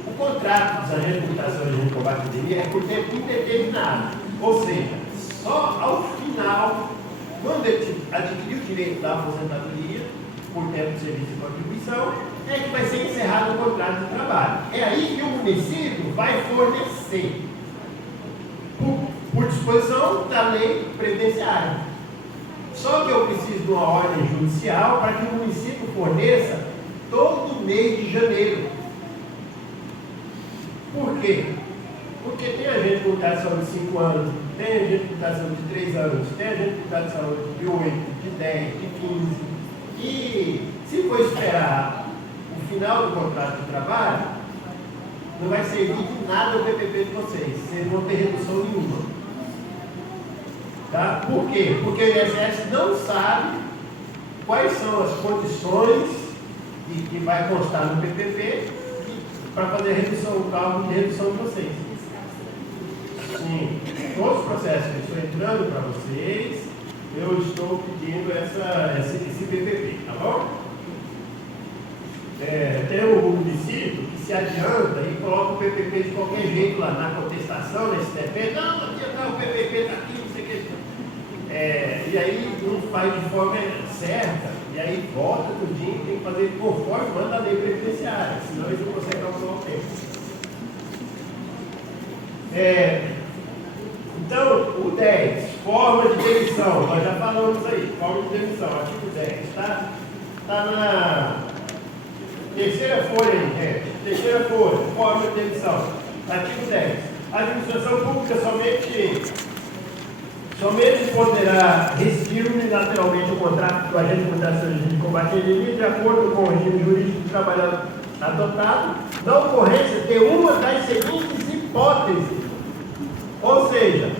o contrato dos agentes de comunicação de combate à epidemia é por tempo indeterminado, ou seja, só ao final, quando ele adquirir o direito da aposentadoria, por tempo de serviço e contribuição, é que vai ser encerrado o contrato de trabalho. É aí que o município vai fornecer, por disposição da lei previdenciária. Só que eu preciso de uma ordem judicial para que o município forneça todo mês de janeiro. Por quê? Porque tem agente comunitário de saúde de 5 anos, tem agente comunitário de saúde de 3 anos, tem agente comunitário de saúde de 8, de 10, de 15. E se for esperar o final do contrato de trabalho, não vai servir de nada o PPP de vocês não vão ter redução nenhuma. Tá? Por quê? Porque o INSS não sabe quais são as condições que vai constar no PPP para fazer a redução, o cálculo de redução de vocês. Sim, todos os processos que eu estou entrando para vocês, eu estou pedindo esse PPP, tá bom? Tem um município que se adianta e coloca o PPP de qualquer jeito lá na contestação, nesse TP. Não, aqui está o PPP, está aqui, não sei o que. E aí não faz de forma certa, e aí volta tudinho, tem que fazer conforme manda a lei previdenciária, senão eles não conseguem calcular o tempo. Então, o 10, forma de demissão, nós já falamos aí, forma de demissão, artigo 10, tá? Está na terceira folha aí, gente, terceira folha, forma de demissão, artigo 10. A administração pública somente poderá rescindir unilateralmente o contrato do agente de comunicação de combate à epidemia de acordo com o regime jurídico do trabalhador adotado, na ocorrência de uma das seguintes hipóteses. Ou seja,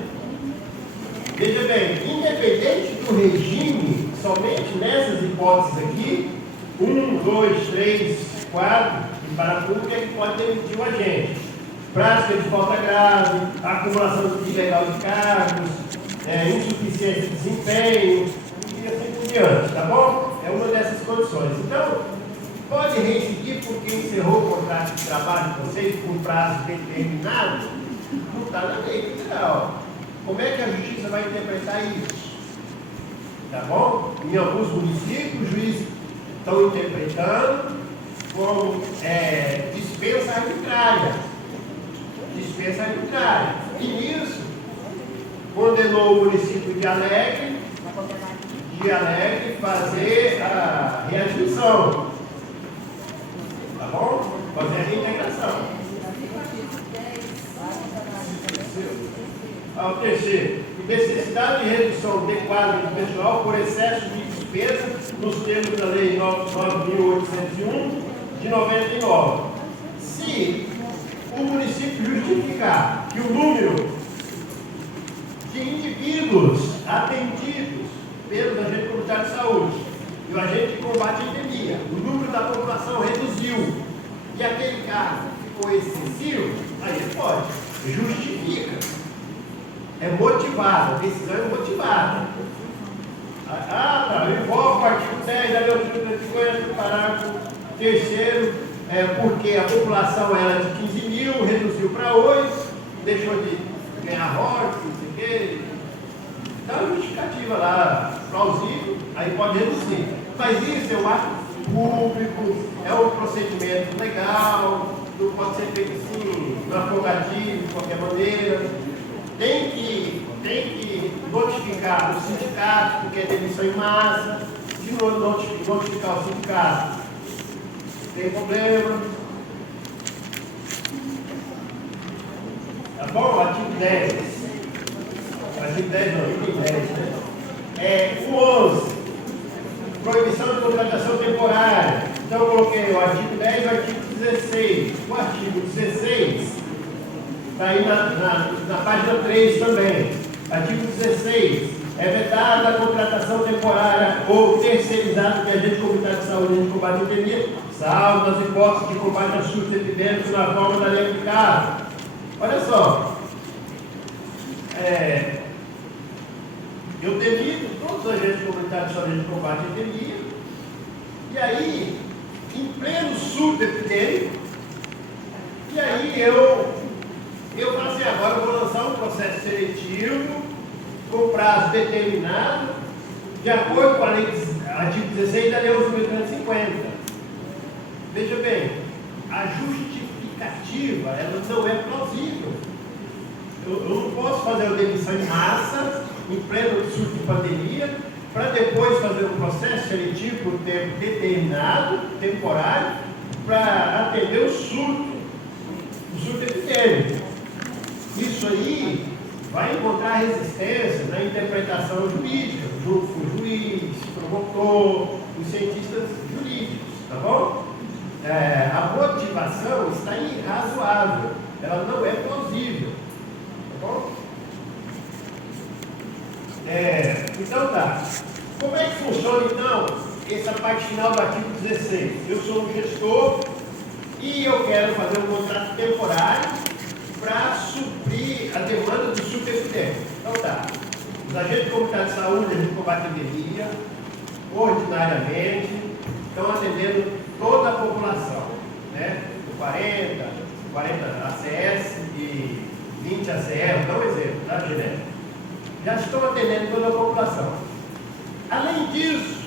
veja bem, independente do regime, somente nessas hipóteses aqui, 1, 2, 3, 4, e para a pública é que pode demitir o agente. Prática de falta grave, acumulação ilegal de cargos, insuficiência de desempenho, e assim por diante, tá bom? É uma dessas condições. Então, pode reincidir porque encerrou o contrato de trabalho de vocês por prazo determinado? Não está na lei federal. Como é que a justiça vai interpretar isso? Tá bom? Em alguns municípios, os juízes estão interpretando como dispensa arbitrária. Dispensa arbitrária. E nisso, condenou o município de Alegre fazer a readmissão. Tá bom? Fazer a reintegração. Ao terceiro, necessidade de redução de quadro de pessoal por excesso de despesa nos termos da Lei 9.801 de 99. Se o município justificar que o número de indivíduos atendidos pelos agentes comunitários de saúde e o agente de combate à epidemia, o número da população reduziu e aquele caso ficou excessivo, aí ele pode, justifica. É motivada, a decisão é motivada. Eu invoco o artigo 10 da Lei 8.350, parágrafo 3º, porque a população era de 15 mil, reduziu para 8, deixou de ganhar royalties, não sei o quê. Dá uma justificativa lá, plausível, aí pode reduzir. Mas isso é um ato público, é um procedimento legal, não pode ser feito assim, no afogativo, de qualquer maneira. Tem que notificar o sindicato, porque é demissão em massa. Se não notificar o sindicato, tem problema. Tá bom? Artigo 10. Artigo 10 não, artigo 10, né? O 11. Proibição de contratação temporária. Então eu coloquei o artigo 10 e o artigo 16. O artigo 16 está aí na página 3 também. Artigo 16. É vedada a contratação temporária ou terceirizada de agente comunitário de saúde de combate à epidemia, salvo nas hipóteses de combate a surtos epidêmicos na forma da lei aplicável. Olha só. Eu demito todos os agentes comunitários de saúde de combate à epidemia, e aí, em pleno surto epidêmico, e aí eu falo assim, agora eu vou lançar um processo seletivo com prazo determinado, de acordo com a lei, artigo 16 da Lei 11.350. Veja bem, a justificativa, ela não é plausível. Eu não posso fazer uma demissão em massa, em pleno surto de pandemia, para depois fazer um processo seletivo por tempo determinado, temporário, para atender o surto epidêmico. Isso aí vai encontrar resistência na interpretação jurídica, junto com o juiz, o promotor, os cientistas jurídicos, tá bom? A motivação está irrazoável, ela não é plausível, tá bom? Então tá. Como é que funciona então essa parte final do artigo 16? Eu sou um gestor e eu quero fazer um contrato temporário para suprir a demanda do subepidêmico. Então tá. Os agentes comunitários de saúde, a gente combate a endemia, ordinariamente, estão atendendo toda a população, né? 40 ACS e 20 ACR, dá um exemplo, tá, Genésio? Já estão atendendo toda a população. Além disso,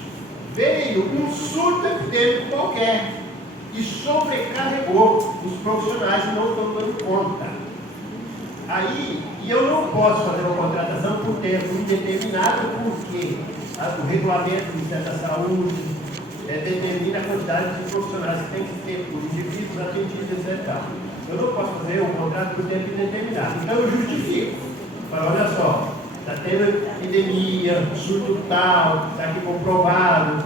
veio um surto epidêmico qualquer e sobrecarregou os profissionais que não estão dando conta. Aí, e eu não posso fazer uma contratação por tempo indeterminado, porque o regulamento do Ministério da Saúde determina a quantidade de profissionais que tem que ter por indivíduos atendidos, etc. Eu não posso fazer um contrato por tempo indeterminado. Então eu justifico. Falo, olha só, está tendo epidemia, surto tal, está aqui comprovado.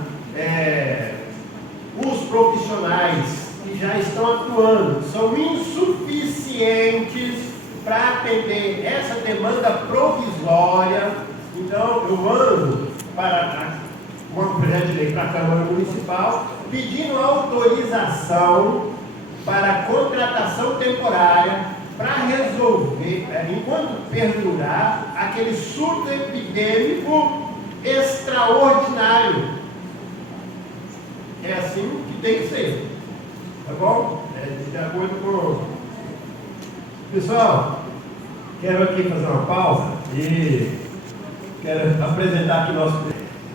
Os profissionais que já estão atuando são insuficientes para atender essa demanda provisória. Então eu mando para um projeto de lei para a Câmara Municipal pedindo autorização para contratação temporária para resolver, enquanto perdurar, aquele surto epidêmico extraordinário. É assim que tem que ser. Tá bom? De acordo com... Pessoal, quero aqui fazer uma pausa e quero apresentar aqui nosso...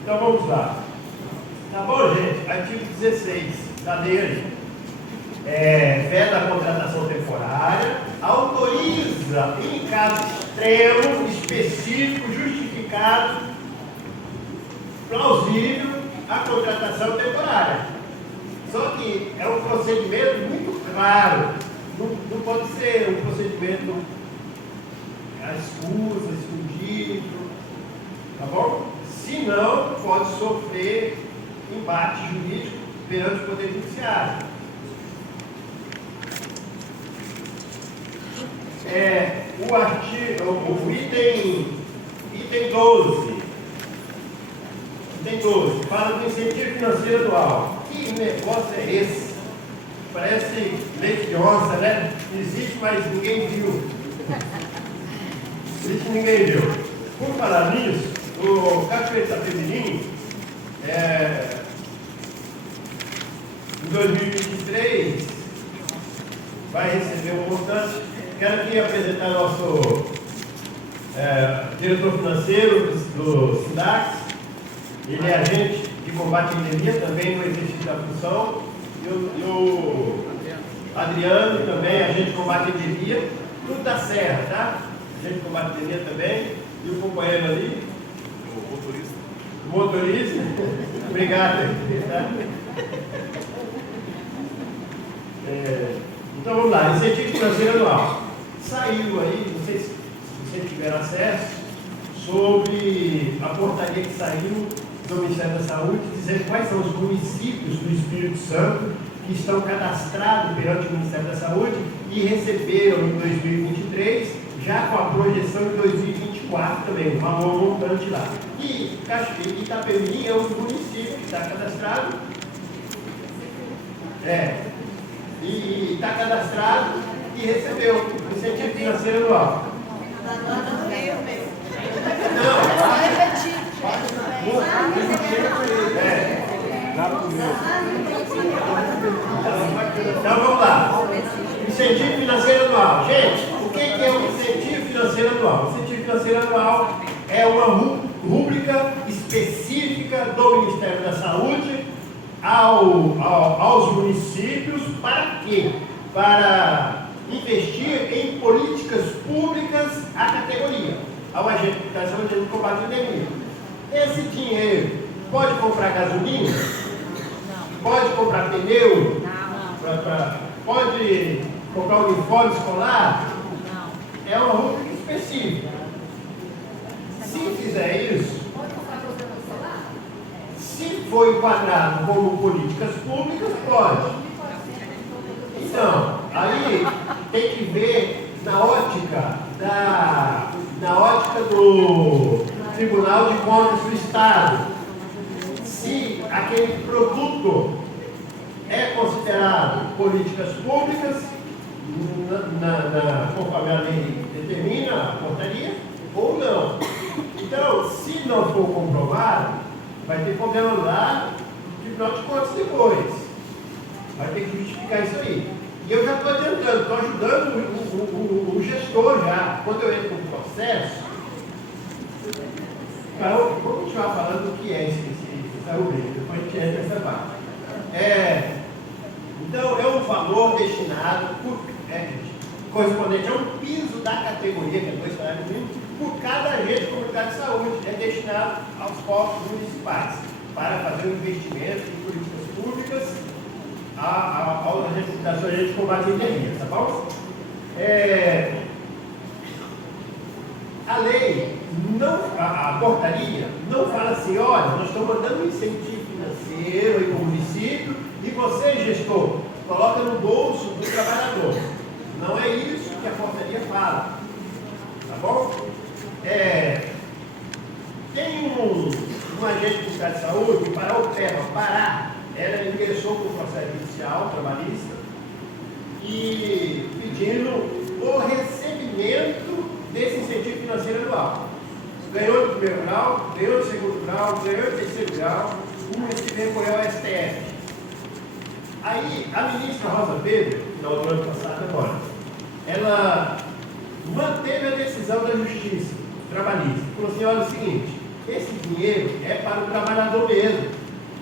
Então vamos lá. Tá bom, gente? Artigo 16 da lei. Veda a contratação temporária, autoriza em caso extremo, específico, justificado, plausível, a contratação temporária. Só que é um procedimento muito claro, não pode ser um procedimento escuso, escondido, tá bom? Senão pode sofrer embate jurídico perante o Poder Judiciário. O item 12. Item 12 fala do incentivo financeiro anual. Que negócio é esse? Parece leite de onça, né? Existe, mas ninguém viu. Existe, ninguém viu. Por falar nisso, o Cachoeiro Itapemirim, em 2023, vai receber um montante. Quero aqui apresentar nosso diretor financeiro do SIDAX. Ele é agente de combate à endemia também no exercício da função. E o Adriano também é agente de combate à endemia. Tudo da Serra, tá? Agente de combate à endemia também. E o companheiro ali. O motorista. O motorista. Obrigado. Tá? Então vamos lá. Incentivo financeiro anual. Saiu aí, não sei se vocês tiveram acesso, sobre a portaria que saiu do Ministério da Saúde, dizendo quais são os municípios do Espírito Santo que estão cadastrados perante o Ministério da Saúde e receberam em 2023, já com a projeção em 2024 também, um valor montante lá. E Itapemirim é um município que está cadastrado. E está cadastrado e recebeu o incentivo financeiro anual. Então vamos lá. Incentivo financeiro anual. Gente, o que é um incentivo financeiro anual? O incentivo financeiro anual é uma rúbrica específica do Ministério da Saúde aos municípios. Para quê? Para investir em políticas públicas à categoria, ao agente da saúde de combate à endemia. Esse dinheiro pode comprar gasolina? Não. Pode comprar pneu? Não. Pode comprar uniforme escolar? Não. É uma rúbrica específica. Se fizer isso, se for enquadrado como políticas públicas, pode. Então, aí tem que ver na ótica do Tribunal de Contas do Estado se aquele produto é considerado políticas públicas, conforme a lei determina, a portaria, ou não. Então, se não for comprovado, vai ter problema lá no Tribunal de Contas depois. Vai ter que justificar isso aí. E eu já estou adiantando, estou ajudando o gestor já. Quando eu entro no processo, vou continuar falando do que é esse saúde, depois a gente entra nessa parte. Então, é um valor destinado, correspondente a um piso da categoria, que é 2 salários mínimos, por cada agente comunitário de saúde, é destinado aos postos municipais, para fazer um investimento em políticas públicas aos agentes da sua de combate à endemia, tá bom? A lei, a portaria, não fala assim, olha, nós estamos mandando um incentivo financeiro aí para o município e você, gestor, coloca no bolso do trabalhador. Não é isso que a portaria fala, tá bom? Tem um agente comunitário de saúde que para o parar, ela ingressou com o processo judicial trabalhista e pedindo o recebimento desse incentivo financeiro anual. Ganhou do primeiro grau, ganhou do segundo grau, ganhou do terceiro grau, o município recorreu ao STF. Aí, a ministra Rosa Weber, no final do ano passado agora, ela manteve a decisão da Justiça Trabalhista. Falou assim, olha o seguinte, esse dinheiro é para o trabalhador mesmo.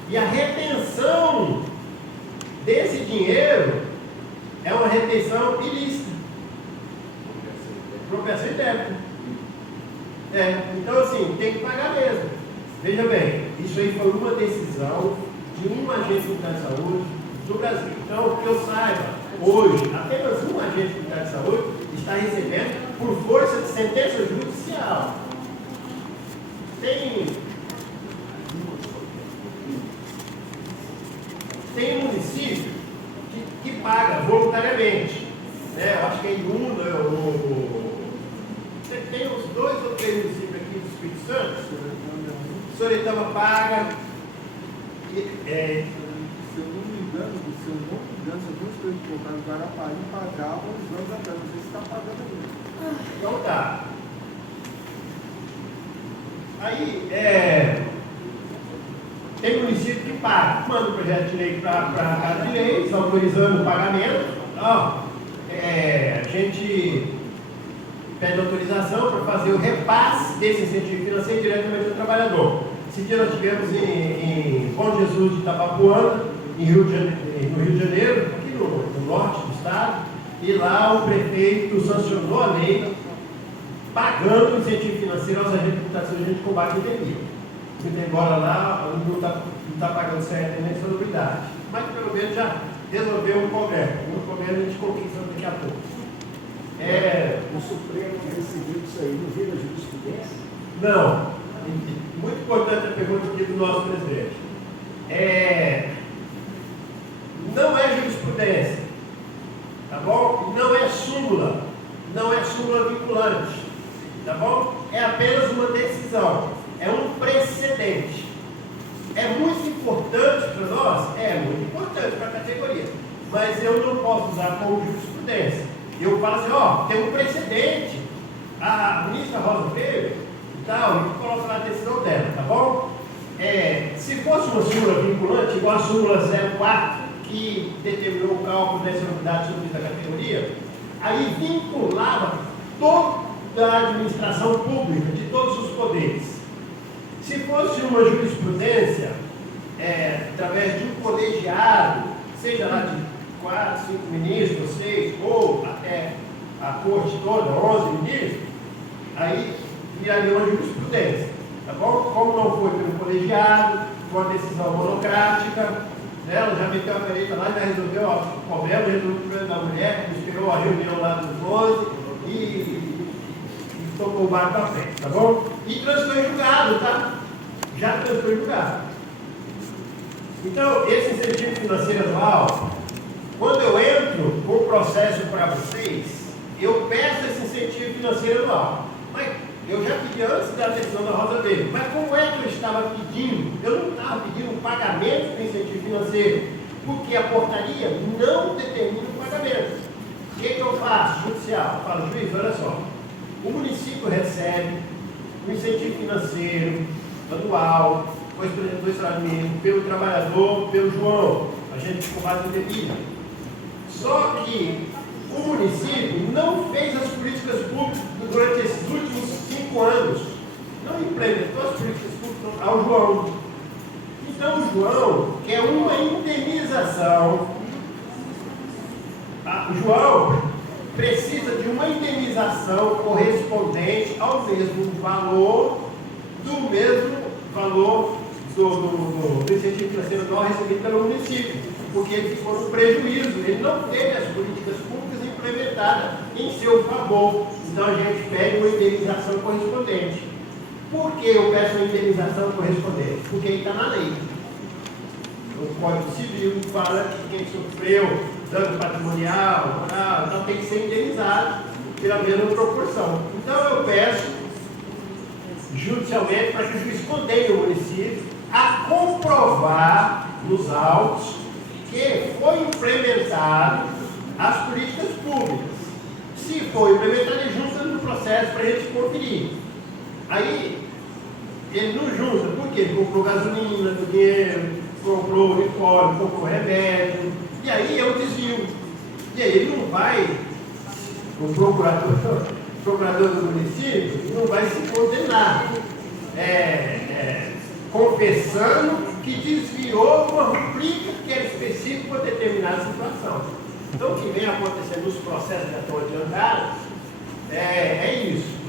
E a retenção desse dinheiro é uma retenção ilícita. Apropriação indébita. Então, assim, tem que pagar mesmo. Veja bem, isso aí foi uma decisão de um agente comunitário de saúde do Brasil. Então, que eu saiba, hoje, apenas um agente comunitário de saúde está recebendo por força de sentença judicial. Tem um município que paga voluntariamente. Eu acho que é Iuna, tem uns 2 ou 3 municípios aqui do Espírito Santo. Soretama paga. Se eu não me engano, se algumas coisas colocaram no Guarapari, pagava os anos atrás. Não sei se está pagando ainda. Então tá. Aí, tem município que paga, manda um projeto de lei para a Casa de Leis, autorizando o pagamento. A gente pede autorização para fazer o repasse desse incentivo financeiro diretamente ao trabalhador. Esse dia nós tivemos em Bom Jesus de Itapapuana, no Rio de Janeiro, aqui no norte do estado, e lá o prefeito sancionou a lei pagando o incentivo financeiro aos agentes de combate à endemia. Embora lá não está pagando certa nem salubridade, mas pelo menos já resolveu o problema. O problema a gente conquista daqui a pouco. O Supremo decidiu isso aí, não vira jurisprudência? Não. Muito importante a pergunta aqui do nosso presidente. Não é jurisprudência, tá bom? Não é súmula vinculante, tá bom? É apenas uma decisão, é um precedente. É muito importante para nós? É muito importante para a categoria, mas eu não posso usar como jurisprudência. Eu falo assim, tem um precedente, a ministra Rosa Weber e tal, e coloca lá a decisão dela, tá bom? Se fosse uma súmula vinculante, igual a súmula 04, que determinou o cálculo da insalubridade sobre da categoria, aí vinculava toda a administração pública, de todos os poderes. Se fosse uma jurisprudência, através de um colegiado, seja lá de 4, 5 ministros, 6, ou até a corte toda, 11 ministros, aí viraria uma jurisprudência, tá bom? Como não foi pelo colegiado, foi uma decisão monocrática, ela já meteu a caneta lá e já resolveu o problema, resolveu o problema da mulher, esperou a reunião lá dos 11 e tocou o barco para frente, tá bom? E transferiu julgado, tá? Já transferiu julgado. Então, esse incentivo financeiro anual, quando eu entro com o processo para vocês, eu peço esse incentivo financeiro anual. Mas Eu já pedi antes da decisão da Rosa Weber. Mas como é que eu estava pedindo? Eu não estava pedindo um pagamento de incentivo financeiro, porque a portaria não determina o pagamento. O que eu faço? Judicial. Eu falo, juiz, olha só. O município recebe um incentivo financeiro anual, do salário mínimo, pelo trabalhador, pelo João, agente de combate à bebida. Só que o município não fez as políticas públicas durante esses últimos 5 anos. Não implementou as políticas públicas ao João. Então o João quer uma indenização. O João precisa de uma indenização correspondente ao mesmo valor do incentivo financeiro não recebido pelo município, porque ele ficou no prejuízo, ele não teve as políticas públicas implementadas em seu favor. Então a gente pede uma indenização correspondente. Por que eu peço uma indenização correspondente? Porque ele está na lei. O Código Civil fala que quem sofreu dano patrimonial, moral, então tem que ser indenizado pela mesma proporção. Então eu peço judicialmente para que o juiz condene o município a comprovar nos autos que foi implementado as políticas públicas. Se for implementado, ele junta no processo para a gente conferir. Aí, ele não junta, porque ele comprou gasolina, dinheiro, comprou uniforme, comprou remédio, e aí é um desvio. E aí ele não vai, o procurador do município, não vai se condenar, confessando que desviou uma rubrica que era específica para determinada situação. Então, o que vem acontecendo nos processos que já estão adiantados é isso.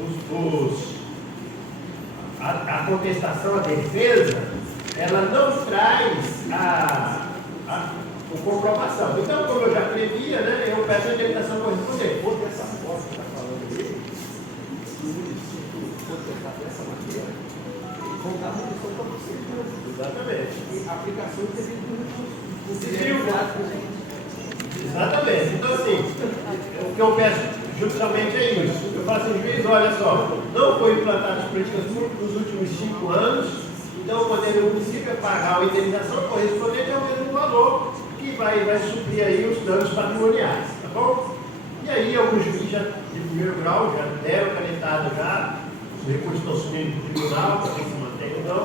A contestação, a defesa, ela não traz a comprovação. Então, como eu já previa, né, eu peço a indenização correspondente. Por essa forma que está falando aí, o município contestar dessa maneira, vão dar uma questão para vocês mesmo. Exatamente. E a aplicação teve Exatamente. Então, assim, o que eu peço judicialmente é isso. Eu faço assim, juiz, olha só, não foi implantadas políticas públicas nos últimos 5 anos, então quando o município pagar a indenização correspondente ao mesmo valor que vai suprir aí os danos patrimoniais, tá bom? E aí alguns juízes de primeiro grau já deram canetada já, os recursos estão subindo para o tribunal, para ver se mantém ou não.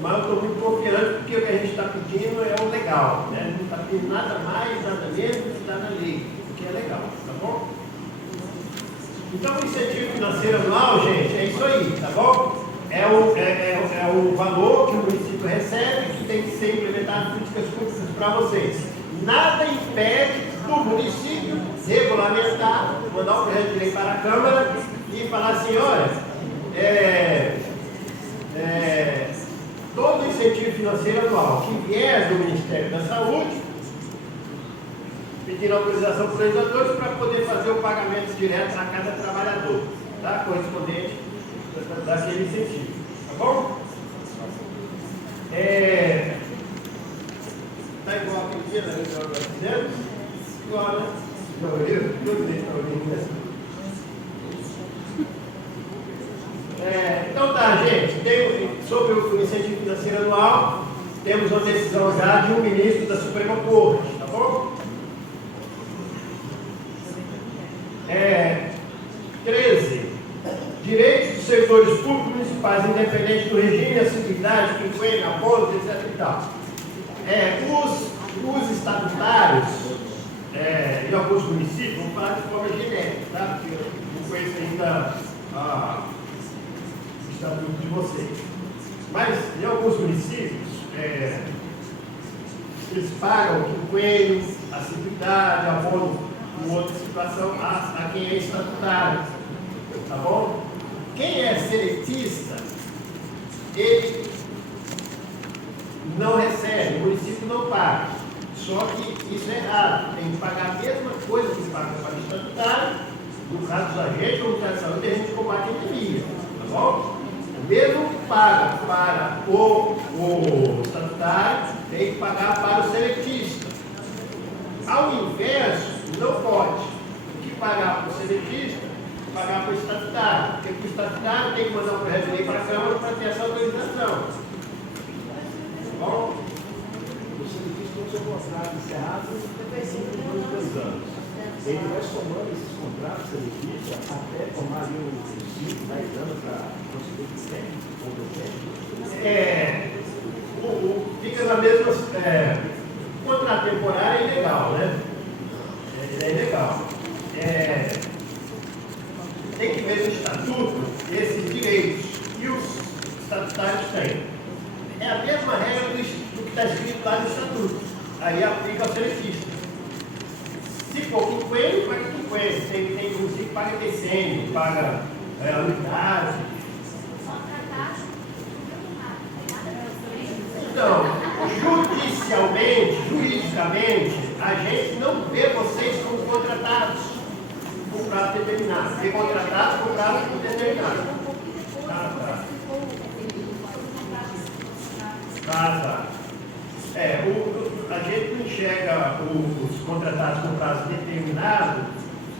Mas eu estou muito confiante porque o que a gente está pedindo é o legal, né? Não está pedindo nada mais, nada menos do que está na lei, o que é legal, tá bom? Então o incentivo financeiro anual, gente, é isso aí, tá bom? É o valor que o município recebe que tem que ser implementado políticas públicas para vocês. Nada impede do município regulamentar, mandar um projeto de lei para a Câmara e falar assim, olha, todo incentivo financeiro anual que vier do Ministério da Saúde, pedir autorização para os legisladores para poder fazer o pagamento direto a cada trabalhador, tá? Correspondente daquele incentivo, tá bom? Está igual aquele dia, né? Que nós fizemos? Igual, né? Então tá, gente, sobre o incentivo financeiro anual, temos uma decisão já de um ministro da Suprema Corte, tá bom? 13. Direitos dos servidores públicos municipais, independente do regime, assiduidade, quinquênio, abono, etc. e tal. Os estatutários e alguns municípios, vamos falar de forma genérica, tá? Porque eu não conheço ainda o estatuto de vocês. Mas em alguns municípios, eles pagam quinquênio, assiduidade, abono, em outra situação, a quem é estatutário. Tá bom? Quem é seletista, ele não recebe, o município não paga. Só que isso é errado. Tem que pagar a mesma coisa que paga para o estatutário, no caso dos agentes ou no caso da saúde, a gente combate a endemia. Tá bom? O mesmo que paga para o estatutário, tem que pagar para o seletista. Ao inverso, não pode. O que pagar para o seletista, pagar para o estatutário, porque o estatutário tem que mandar um projeto de lei para a Câmara para ter essa autorização. Tá bom? O cientista tem o seu contrato encerrado em 2 anos. Ele vai somando esses contratos seletistas até tomar ali uns 5, 10 anos para conseguir o que tem, ou o que tem. Fica na mesma. O contrato temporário é ilegal, né? É ilegal. Tem que ver no estatuto esses direitos que os estatutários têm. É a mesma regra do que está escrito lá no estatuto. Aí aplica ao seletista. Se for quinquênio, paga quinquênio. Tem inclusive que paga decênio, paga unidade. Então, juridicamente, a gente não vê vocês como contratados com prazo determinado. Vê contratados com prazo determinado. A gente não enxerga os contratados com prazo determinado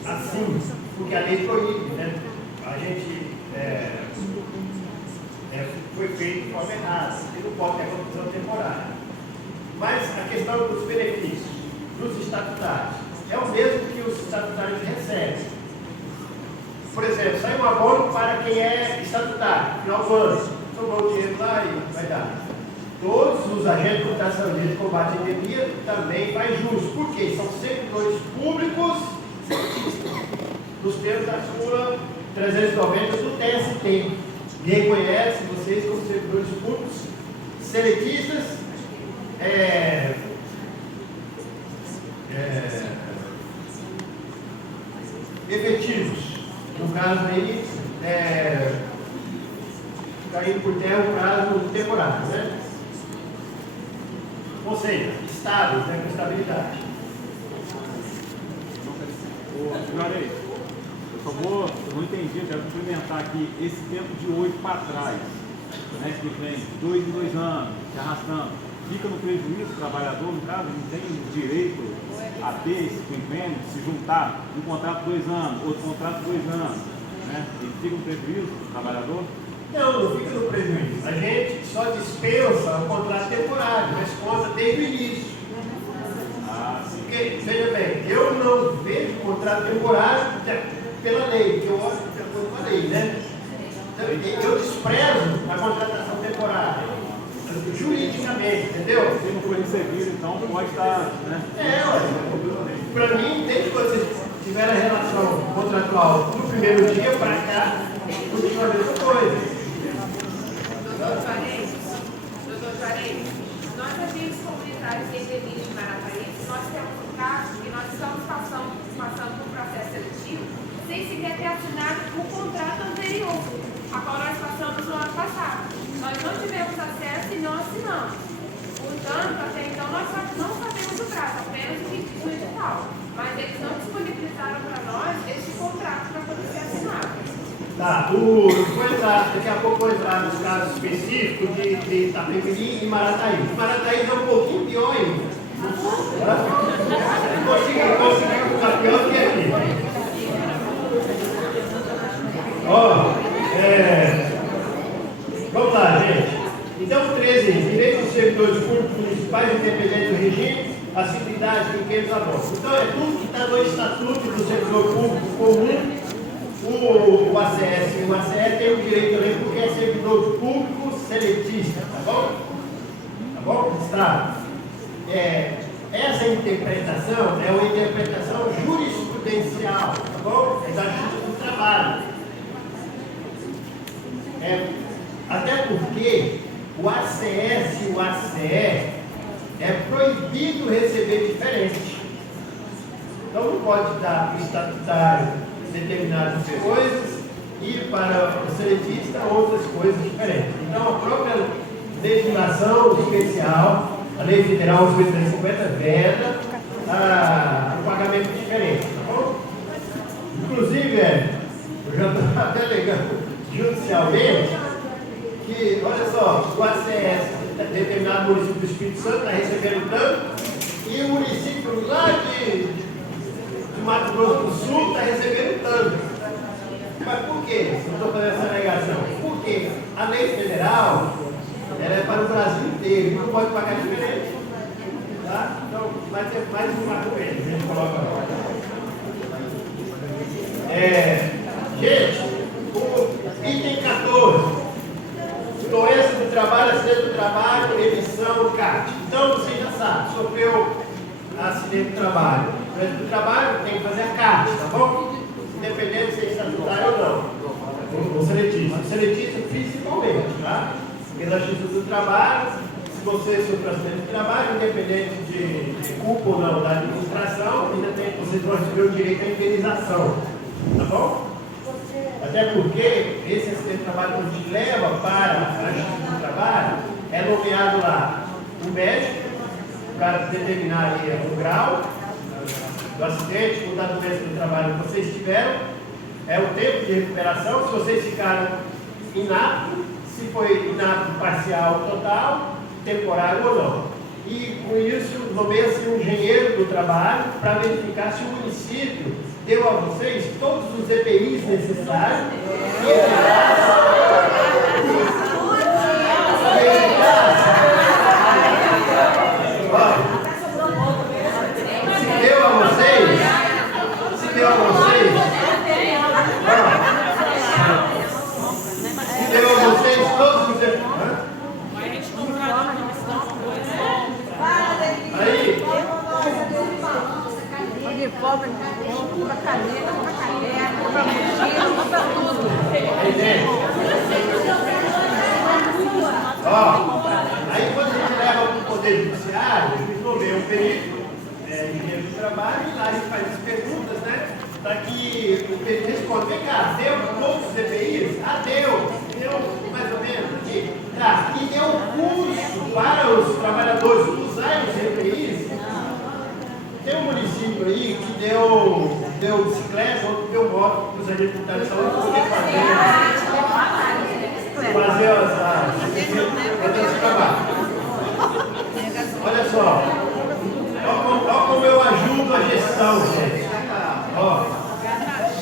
assim, porque a lei proíbe, né? A gente foi feito de forma errada, e não pode ter conclusão temporária. Mas a questão dos benefícios dos estatutários é o mesmo que os estatutários recebem. Por exemplo, sai um abono para quem é estatutário, no final do ano, tomou o dinheiro lá e vai dar. Todos os agentes de proteção de combate à endemia também faz jus, porque são servidores públicos nos termos da súmula 390 do TST. E reconhece vocês como servidores públicos seletistas efetivos. No caso aí, caindo por terra um prazo temporário, né? Ou seja, estáveis, né, com estabilidade. Juarez, eu não entendi, eu quero complementar aqui esse tempo de 8 para trás, né, que vem de 2 em 2 anos, se arrastando, fica no prejuízo o trabalhador, no caso, não tem direito a ter esse convênio, se juntar um contrato 2 anos, outro contrato 2 anos, né, ele fica no prejuízo o trabalhador? Não fica no prejuízo. A gente só dispensa o contrato temporário, mas conta desde o início. Porque, veja bem, eu não vejo contrato temporário pela lei, porque eu olho de acordo com a lei, né? Eu desprezo a contratação temporária, juridicamente, entendeu? Se não for recebido, então pode estar, né? Para mim, desde que vocês tiveram a relação contratual no primeiro dia para cá, continua a mesma coisa. Doutor Juarez, nós agentes comunitários e endemias de Marataízes, nós temos um caso que nós estamos passando por um processo seletivo sem sequer ter assinado o contrato anterior, a qual nós passamos no ano passado. Nós não tivemos acesso e não assinamos. Portanto, até então, nós não sabemos o prazo, apenas o que diz no edital. Mas eles não disponibilizaram para nós esse contrato para poder ser assinado. Tá, daqui a pouco vou entrar nos casos específicos de Itapemirim e Marataízes. Marataízes é um pouquinho pior ainda. Consegui ficar pior do que aqui. Vamos lá, gente. Então, 13. Direitos dos servidores públicos municipais independentes do regime, acessibilidade, pequenos abonos. Então, é tudo que está no Estatuto do Servidor Público Comum. O ACS e o ACE tem o direito também porque é servidor público seletista, tá bom? Tá bom? Está. Essa interpretação é uma interpretação jurisprudencial, tá bom? É da Justiça do Trabalho. Até porque o ACS e o ACE é proibido receber diferente. Então não pode dar para o estatutário determinadas coisas e para o seletista outras coisas diferentes. Então a própria legislação especial, a Lei Federal 850 veda o pagamento diferente, tá bom? Inclusive, eu já estou até alegando judicialmente que, olha só, o ACS, determinado município do Espírito Santo, está recebendo tanto, e o município lá de Mato Grosso do Sul está recebendo tanto. Mas por quê? Eu estou fazendo essa alegação. Porque a lei federal ela é para o Brasil inteiro e não pode pagar diferente. Tá? Então, vai ter mais um argumento que a gente coloca lá. Gente, o item 14. Doença do trabalho, acidente do trabalho, emissão, CAT. Então, você já sabe, sofreu acidente do trabalho. Doença do trabalho, tem que fazer a CAT, tá bom? Independente se é estatutário ou não. O seletista. O seletista principalmente, tá? Pela justiça do trabalho, se você sofreu acidente do trabalho, independente de culpa ou não da administração, ainda tem, vocês vão receber o direito à indenização. Tá bom? Até porque esse acidente de trabalho que te leva para a justiça do trabalho é nomeado lá o médico, o cara determinar aí o grau do acidente, ou da doença do trabalho que vocês tiveram, é o tempo de recuperação, se vocês ficaram inaptos, se foi inapto parcial ou total, temporário ou não. E com isso nomeia-se um engenheiro do trabalho para verificar se o município deu a vocês todos os EPIs necessários e se deu a vocês todos os EPIs. Aí, uniforme, compra caneta, compra caderno, compra mochila, compra tudo. Aí quando a gente leva para o Poder Judiciário, a gente nomeia um perito, engenheiro do trabalho, e lá a gente faz as perguntas, né? Para que o perito responda, vem cá, deu todos os EPIs? Ah, deu mais ou menos aqui. Tá, e deu curso para os trabalhadores usarem os EPIs? Tem um município aí que deu bicicleta, outro deu moto para os agricultores de saúde poder fazer esse trabalho. Olha só, olha como eu ajudo a gestão, gente. Olha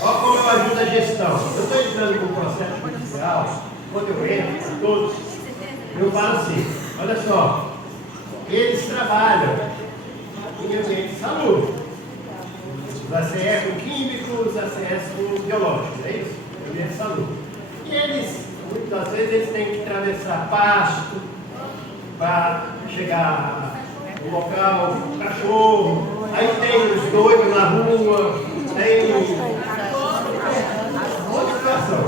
como eu ajudo a gestão. Eu estou entrando com o processo judicial, quando eu entro com todos, eu falo assim, olha só, eles trabalham em ambiente de saúde. Os ACS com químicos, os ACS com biológicos, é isso? Ambiente de saúde. E eles, muitas vezes, eles têm que atravessar pasto para chegar no local, cachorro, aí tem os doidos na rua, tem outra situação.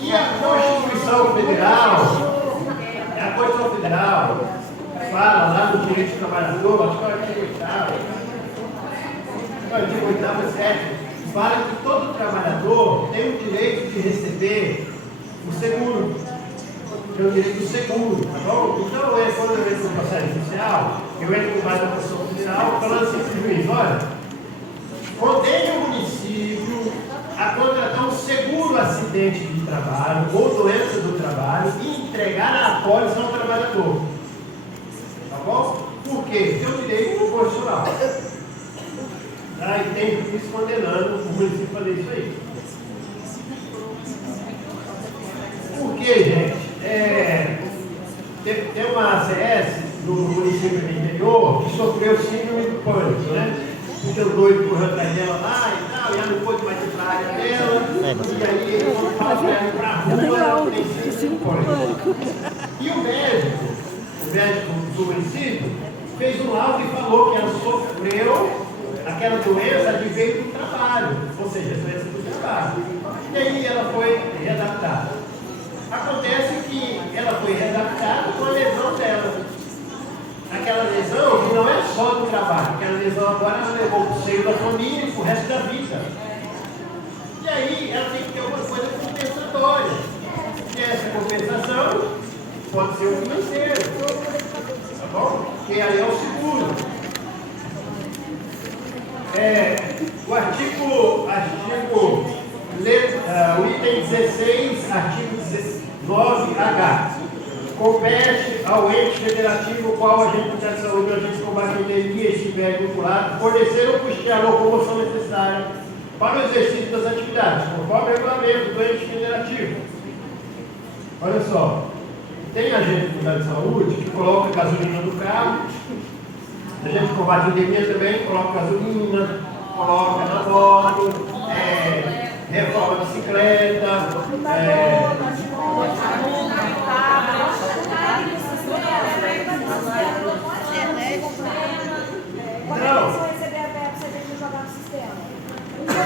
E a Constituição Federal, fala lá no direito do trabalhador, artigo 8º, 7º, fala que todo trabalhador tem o direito de receber o seguro, tem o direito do seguro, tá bom? Então, quando eu entro no processo judicial, eu entro com base na Constituição Federal, falando assim para o juiz, olha, condene o município a contratar um seguro acidente de trabalho ou doença do trabalho e entregar a apólice ao trabalhador. Tá bom? Por quê? Tem o direito proporcional. Tá? E tem juiz condenando o município a fazer isso aí. Por quê, gente? Tem uma ACS no município do interior que sofreu síndrome do pânico, né? Porque o doido correu atrás dela lá e tal, e ela não pôde mais ir para a área dela, e aí ele falou para ela ir para a rua, ela tem síndrome do pânico. E o médico do município, fez um laudo e falou que ela sofreu aquela doença que veio do trabalho, ou seja, a doença do trabalho. E aí ela foi readaptada. Acontece que ela foi readaptada com a lesão dela. Aquela lesão que não é só do trabalho, aquela lesão agora ela levou para o seio da família e para o resto da vida. E aí ela tem que ter alguma coisa compensatória. E essa compensação pode ser o financeiro. Tá bom? Que aí é o seguro. O item 16, artigo 9H. Compete ao ente federativo o qual o agente de saúde ou agente de combate à epidemia estiver vinculado, fornecer ou custear a locomoção necessária para o exercício das atividades, conforme o regulamento do ente federativo. Olha só, tem agente comunitário de saúde que coloca gasolina no carro, a gente combate a endemia também, coloca gasolina, coloca na moto, reforma a bicicleta, Quando você receber a verba, você tem que jogar no sistema.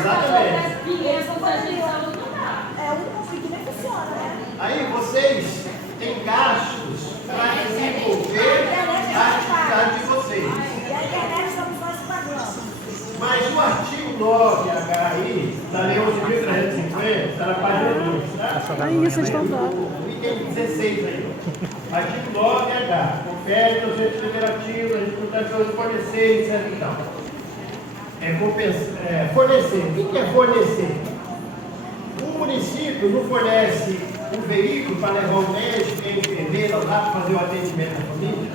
exatamente. É um conflito que nem funciona, né? Aí vocês têm gastos para desenvolver a atividade de vocês. E a internet somos nós que pagamos. Mas o artigo 9H aí, da Lei 11.350, está na página 2, tá? É isso, eles estão dando. Item 16 aí. Artigo 9H. Confere aos entes federativos, a dificuldade de fornecer, etc. e tal. Fornecer. O que é fornecer? O município não fornece um veículo para levar o médico e a enfermeira lá para fazer o atendimento da família?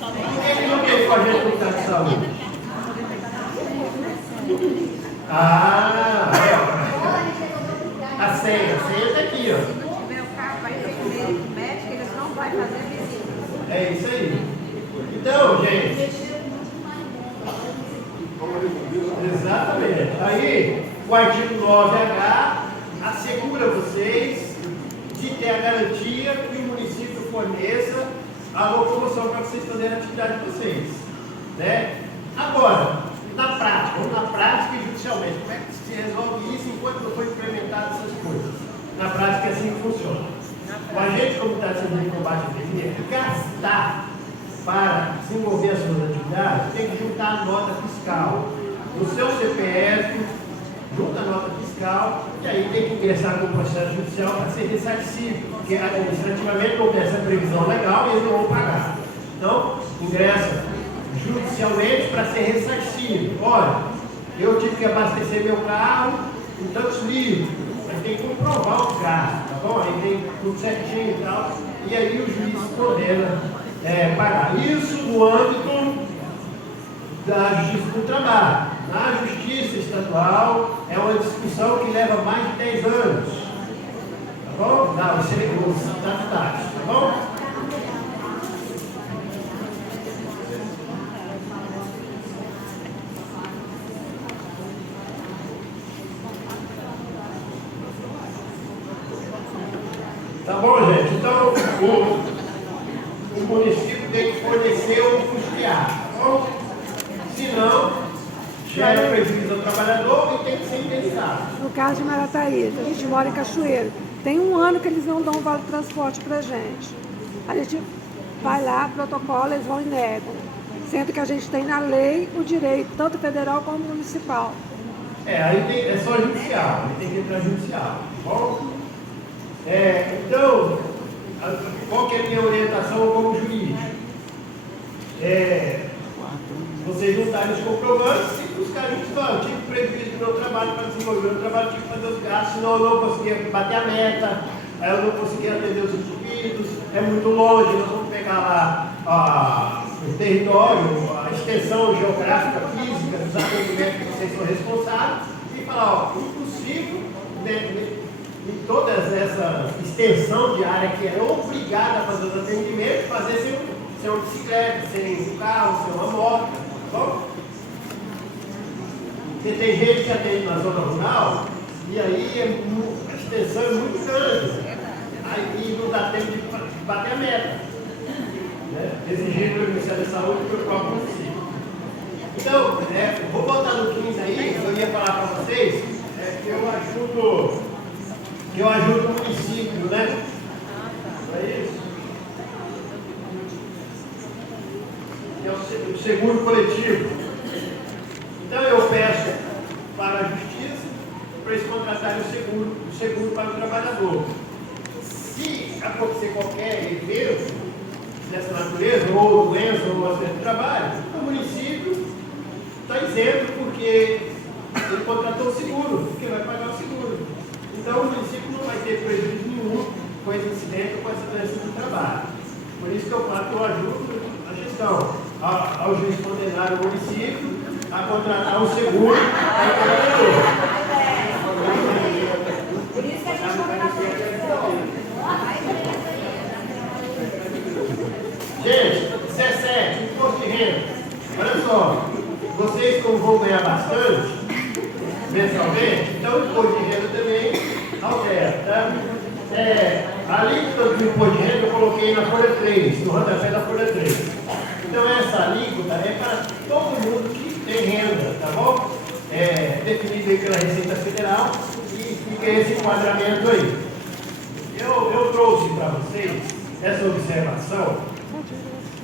Por que ele não tem com a gente comunitário de saúde? A senha está aqui, ó. Meu carro vai ter médico, eles não vão fazer visita. É isso aí. Então, gente. Exatamente. Aí, o artigo 9H assegura vocês de ter a garantia que o município forneça a locomoção para vocês fazerem a atividade de vocês. Né? Agora, na prática, vamos na prática e judicialmente, como é que se resolve isso enquanto não foi implementado essas coisas? Na prática é assim que funciona. O agente comunitário de saúde de combate à epidemia, gastar para desenvolver as suas atividades, tem que juntar a nota fiscal do seu CPF, junta a nota fiscal, e aí tem que ingressar com o processo judicial para ser ressarcido, porque administrativamente não tem essa previsão legal e eles não vão pagar. Então, ingressa judicialmente para ser ressarcido. Olha, eu tive que abastecer meu carro em tantos litros, mas tem que comprovar o carro, tá bom? Aí tem tudo certinho e tal, e aí o juiz condena pagar. Isso no âmbito da Justiça do Trabalho. Na Justiça Estadual é uma discussão que leva mais de 10 anos. Tá bom? Os estatutários, tá bom? Tá bom, gente? Então, o município tem que fornecer ou custear, tá bom? Se não, gera prejuízo ao trabalhador e tem que ser indenizado. No caso de Marataízes, a gente mora em Cachoeiro. Tem um ano que eles não dão vale transporte pra gente. A gente vai lá, protocola, eles vão e negam. Sendo que a gente tem na lei o direito, tanto federal como municipal. Aí é só judicial, aí tem que entrar judicial, tá bom? Então, qual que é a minha orientação como juiz? Vocês juntarem os comprovantes e buscar justificar. Eu tive prejuízo do meu trabalho para desenvolver o meu trabalho, tive que fazer os gastos, senão eu não conseguia bater a meta, eu não conseguia atender os indivíduos, é muito longe, nós vamos pegar lá o território, a extensão geográfica, física dos atendimentos que vocês são responsáveis e falar, impossível, em toda essa extensão de área que é obrigada a fazer os atendimentos, fazer sem uma bicicleta, sem um carro, sem uma moto, tá bom? Porque tem gente que atende na zona rural e aí a extensão é muito grande, aí não dá tempo de bater a meta, né? Exigido pelo Ministério da Saúde e pelo próprio município. Então, vou botar no 15 aí, eu ia falar para vocês, que eu ajudo o município, né? É isso? Que é o seguro coletivo. Então eu peço para a Justiça para eles contratarem o seguro para o trabalhador. Se acontecer qualquer evento dessa natureza, ou doença, ou acidente de trabalho, o município está isento porque ele contratou o seguro, porque vai pagar o seguro. Então o município não vai ter prejuízo nenhum com esse incidente ou com essa doença do trabalho. Por isso que eu falo que eu ajudo a gestão ao juiz condenar o município a contratar um seguro para o trabalhador. Por isso que a gente não está Gente, 17, imposto de renda. Olha só, vocês como vão ganhar bastante mensalmente, então o imposto de renda também altera, tá? A alíquota do imposto de renda eu coloquei na folha 3, no rodapé da folha 3. Então essa alíquota é para todo mundo que tem renda, tá bom? Definido aí pela Receita Federal e fica esse enquadramento aí. Eu trouxe para vocês essa observação,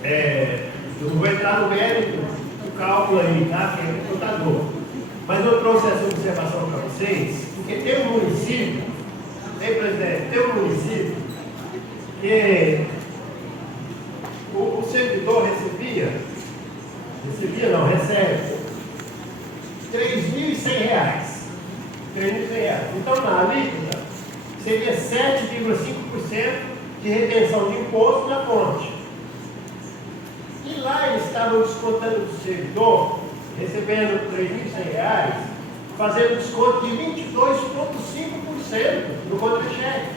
eu não vou entrar no mérito do cálculo aí, tá? Que é o contador. Mas eu trouxe essa observação para vocês, porque tem um município, presidente, tem um município que o servidor recebe R$ 3.100. Então, na alíquota, seria 7,5% de retenção de imposto na fonte. E lá eles estavam descontando do servidor, recebendo R$ 3.100, fazendo desconto de 22,5% no contra-cheque.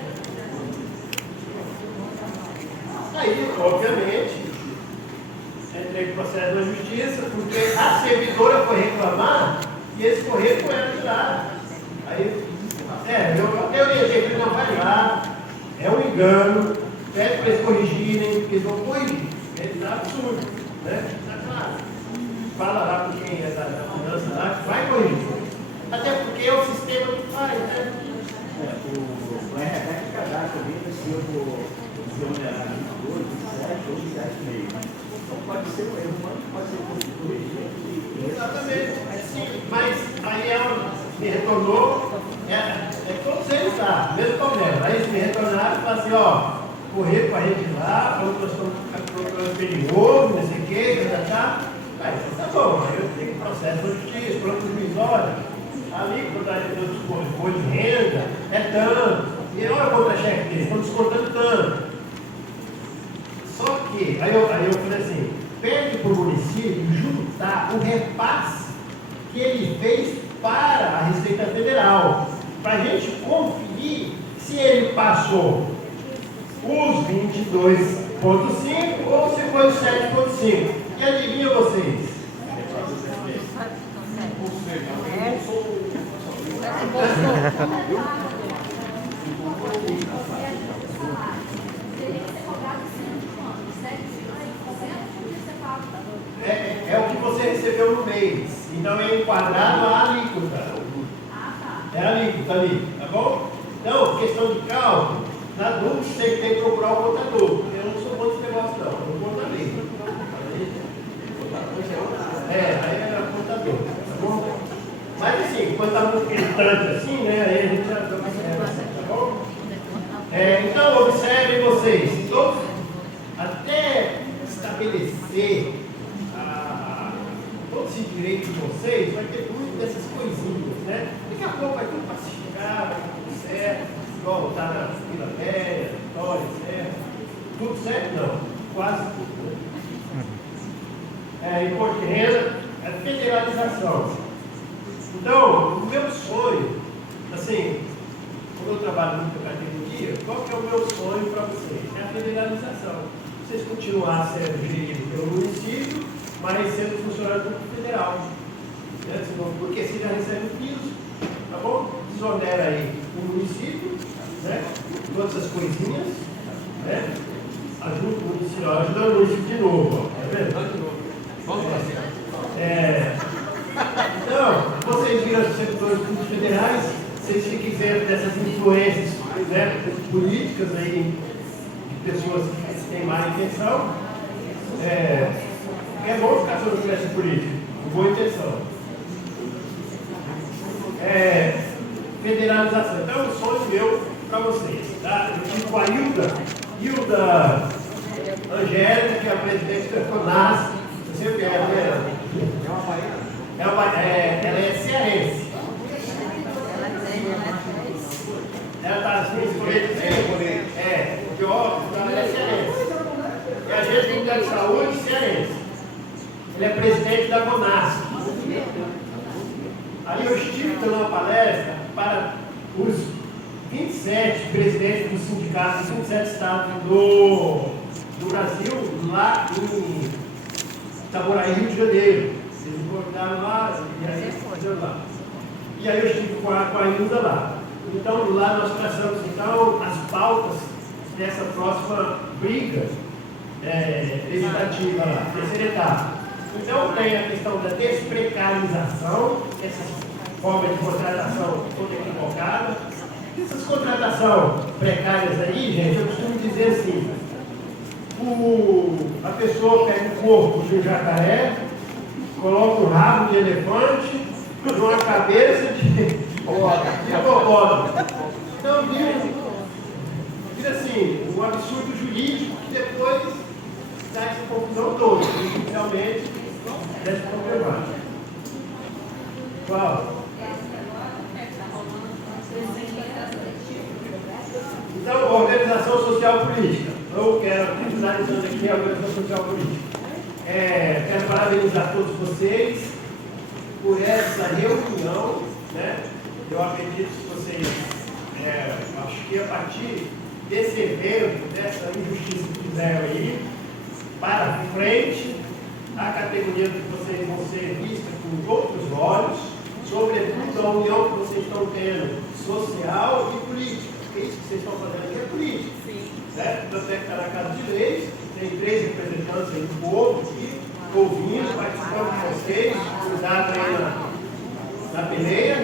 Aí, obviamente, entrei com processo na justiça, porque a servidora foi reclamar e eles correram com ela de lá. Aí, eu orientei que não vai lá, é um engano, pede para eles corrigirem, porque eles vão corrigir. É absurdo, né? Está claro. Fala lá com quem é da finança lá, que vai corrigir. Até porque é o sistema que faz, né? O RH de cadastro também vai ser onerado de 2, 7 ou 7,5. Então pode ser um erro humano, pode ser corrigido. Exatamente. Sim, mas aí ela me retornou, todos eles lá, mesmo problema. Aí eles me retornaram e falaram assim, ó, correr com a gente lá, falou que nós estamos procurando superior, não sei o que, tá. Aí tá bom, aí eu tenho processo de justiça, pronto juizório, ali quando foi de renda, é tanto. E olha o contra-cheque deles, estão descontando tanto. Só que, aí eu falei assim, pede para o município juntar o repasse que ele fez para a Receita Federal, para a gente conferir se ele passou os 22,5 ou se foi os 7,5. E adivinha vocês? É o que você recebeu no mês. Então é enquadrado a alíquota. É a alíquota ali, tá bom? Então, questão de cálculo, na dúvida você tem que procurar o contador. Eu não sou bom desse negócio não, eu vou contar mesmo. Aí é contador, tá bom? Mas assim, quando está muito gritante assim, né? Aí a gente já tá bom? Então, observem vocês, todos, até estabelecer todo esse direito de vocês, vai ter muito dessas coisinhas, né? Daqui a pouco vai tudo pacificar, vai tudo certo, igual tá na fila velha, vitória, certo? Tudo certo? Não, quase tudo, né? Imposto de renda, é federalização. Então, o meu sonho, assim, como eu trabalho muito com a tecnologia, qual que é o meu sonho para vocês? É a federalização. Vocês continuar sendo geridos pelo município, mas sendo funcionário público federal. Né? Porque você já recebe o piso, tá bom? Desonera aí o município, né? Todas essas coisinhas, né? Ajuda o município, ajuda o município de novo, ó. Tá vendo? Vamos então, vocês viram os servidores públicos federais, vocês fiquem isento dessas influências, né, políticas aí, de pessoas que têm má intenção. É bom ficar sob influência política, com boa intenção. Federalização. Então, o sonho meu para vocês, tá? Eu tive com a Hilda Angélica, que é a presidente da FONAS. Você sempre é, né? É uma baiana? Ela é cearense. Ela está assim, de óculos, ela é cearense. É agente de unidade de saúde cearense. Ele é presidente da CONASP. dando uma palestra para os 27 presidentes dos sindicatos, dos 27 estados do Brasil, lá em Itaboraí, Rio de Janeiro. Eles me convidaram lá, e aí eu lá. E aí eu estive com a Ilda lá. Então, lá nós traçamos então, as pautas dessa próxima briga legislativa lá, terceira etapa. Então, tem a questão da desprecarização, essa forma de contratação toda equivocada. Essas contratações precárias aí, gente, eu costumo dizer assim, a pessoa pega o corpo de um jacaré, coloca o rabo de elefante, uma cabeça de hipopótamo. Então, vira assim, um absurdo jurídico que depois dá essa confusão toda, e realmente deve ser problemático. Qual? Então, organização social política. Eu quero, finalizando aqui a organização social política. Quero parabenizar todos vocês por essa reunião, né? Eu acredito que vocês, acho que a partir desse evento, dessa injustiça que fizeram aí, para frente, a categoria que vocês vão ser vista com outros olhos, sobretudo a união que vocês estão tendo social e política. Porque isso que vocês estão fazendo aqui é política. Certo? Tanto é que está na Casa de Leis, tem 3 representantes aí do povo aqui, ouvindo, participando com vocês, cuidado aí na peleia.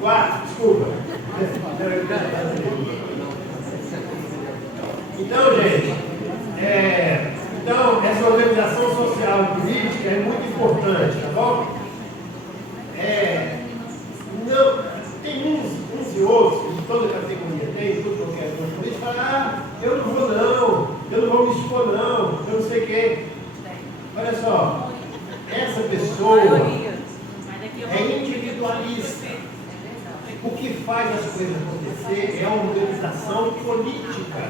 4, desculpa. Então, gente, essa organização social e política é muito importante, tá bom? Tem uns e outros, de toda categoria, tem tudo qualquer coisa, política, fala, eu não vou me expor não, eu não sei o quê. Olha só, essa pessoa é individualista. O que faz as coisas acontecer é a organização política.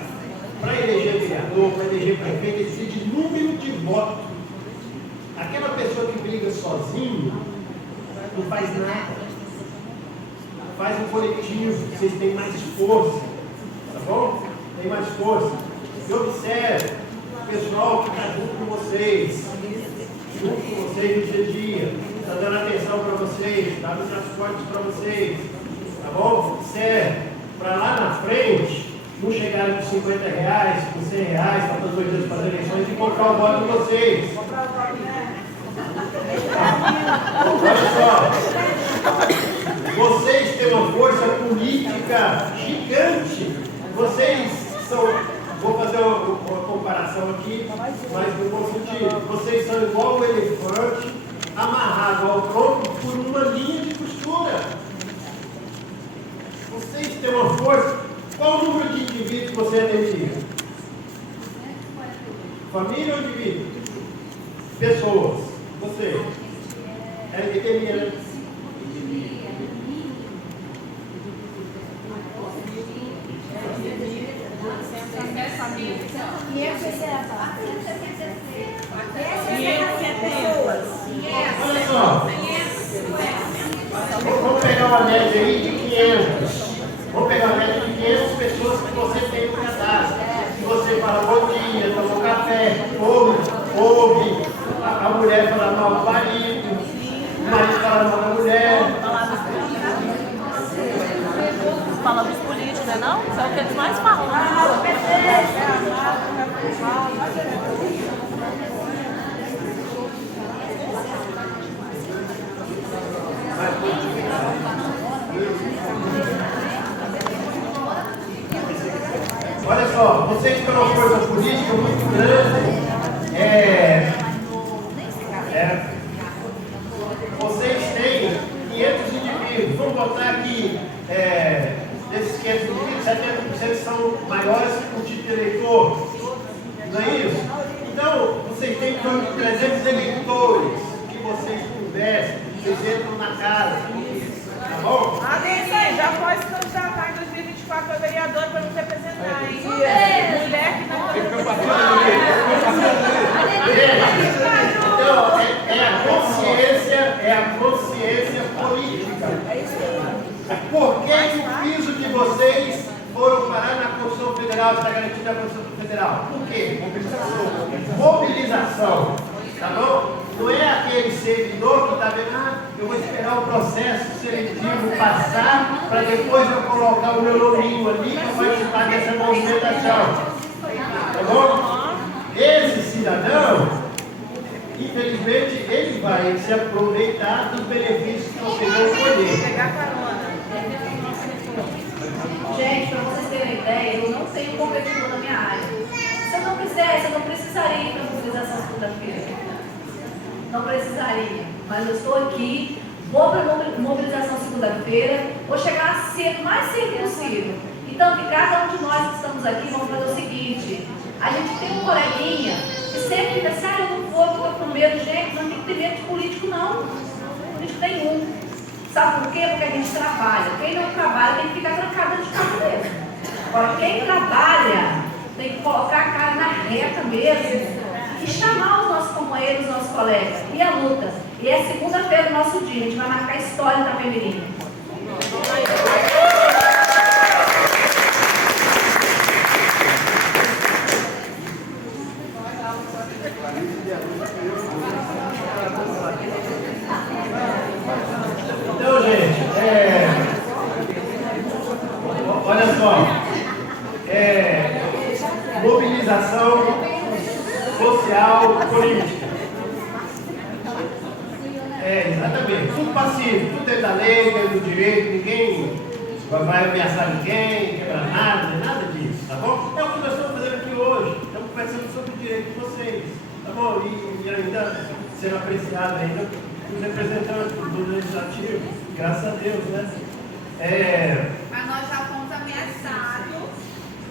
Para eleger vereador, para eleger prefeito, precisa de número de votos. Aquela pessoa que briga sozinho não faz nada. Faz um coletivo, vocês têm mais força. Tá bom? Tem mais força. E observe o pessoal que está junto com vocês no dia a dia, está dando atenção para vocês, está dando transportes para vocês. Tá bom? Observe, para lá na frente, não chegarem com 50 reais, com 100 reais, faltando 2 dias para as eleições e comprar o voto de vocês. Olha só, vocês têm uma força política gigante. Vocês são, vou fazer uma comparação aqui, mas no bom sentido. Vocês são igual o elefante amarrado ao tronco por uma linha de costura. Vocês têm uma força. Qual o número de indivíduos você atendia? Família ou indivíduo? Pessoas. Você. LGTB, né? Olha só. Vamos pegar uma média aí de 500. Vamos pegar uma média de 500 pessoas que você tem no cadastro. Se você fala bom dia, tomou café, ouve a mulher falar mal do marido, o marido fala mal da mulher. Fala dos políticos, né não? Isso é o que eles mais falam. Olha só, vocês têm uma força política muito grande. Vocês têm 500 indivíduos. Vamos botar aqui, desses 500 indivíduos, 70% são maiores que o título de eleitor. Não é isso? Então, vocês têm em torno de 300 eleitores que vocês conversam, vocês entram na casa. Tá bom? Atenção, já pode se candidatar em 2024 a vereador para nos representar, hein? Mulher que não Então, é a consciência política. vocês foram parar na Constituição Federal, está garantido na Constituição Federal. Por quê? Mobilização. Tá bom? Não é aquele servidor que está vendo, eu vou esperar o processo seletivo passar para depois eu colocar o meu nominho ali para participar dessa movimentação. Tá bom? Esse cidadão, infelizmente, ele vai se aproveitar dos benefícios que vocês vão colher. Pegar carona. Gente, para vocês terem ideia, eu não tenho competidor na minha área. Se eu não quisesse, eu não precisaria ir para a mobilização segunda-feira. Não precisaria. Mas eu estou aqui, vou para a mobilização segunda-feira, vou chegar cedo, mais cedo possível. Então, que cada um de nós que estamos aqui, vamos fazer o seguinte: a gente tem um coleguinha que sempre fica assim, eu não vou, estou com medo. Gente, não tem que ter medo de político, não. Político nenhum. Sabe por quê? Porque a gente trabalha. Quem não trabalha tem que ficar trancado dentro de casa mesmo. Agora, quem trabalha tem que colocar a cara na reta mesmo e chamar os nossos companheiros, os nossos colegas. E a luta. E é segunda-feira do nosso dia. A gente vai marcar história em Itapemirim. Então, gente, olha só, mobilização social política. Exatamente, tudo passivo, tudo dentro da lei, dentro do direito, ninguém vai ameaçar ninguém, quebrar nada disso, tá bom? É o que nós estamos fazendo aqui hoje, estamos conversando sobre o direito de vocês, tá bom? E ainda sendo apreciado ainda os representantes do legislativo, graças a Deus, né? Mas nós já fomos ameaçados,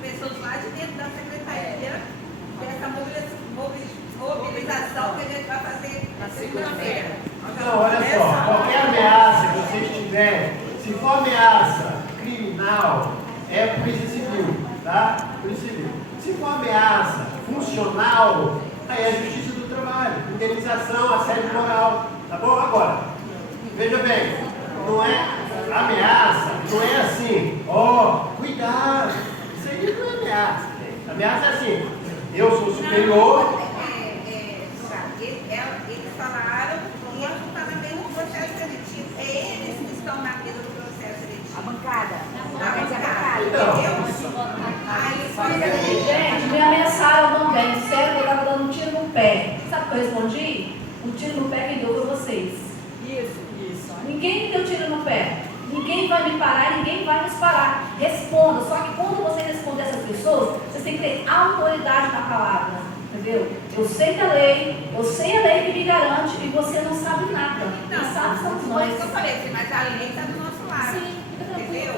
pessoas lá de dentro da secretaria, dessa mobilização que a gente vai fazer na segunda-feira. Não, olha só, qualquer ameaça que vocês tiverem, se for ameaça criminal, é polícia civil, tá? Polícia civil. Se for ameaça funcional, aí é a justiça do trabalho, indenização, assédio moral, tá bom? Agora, veja bem, não é ameaça, não é assim, cuidado, isso aí não é ameaça. Ameaça é assim, eu sou superior. Eles falaram que eles não estão no mesmo processo seletivo. É eles que estão na mesa do processo seletivo. A bancada. Aí, Gente, me ameaçaram também. Disseram que eu estava dando um tiro no pé. Sabe o que eu respondi? Um tiro no pé quem deu foi vocês. Isso. Ninguém me deu tiro no pé. Ninguém vai me parar, ninguém vai nos parar. Responda. Só que quando você responder essas pessoas, você tem que ter autoridade na palavra. Entendeu? Eu sei da lei, eu sei a lei que me garante e você não sabe nada. Quem sabe somos foi nós. isso que eu falei, mas a lei está do nosso lado. Sim, entendeu?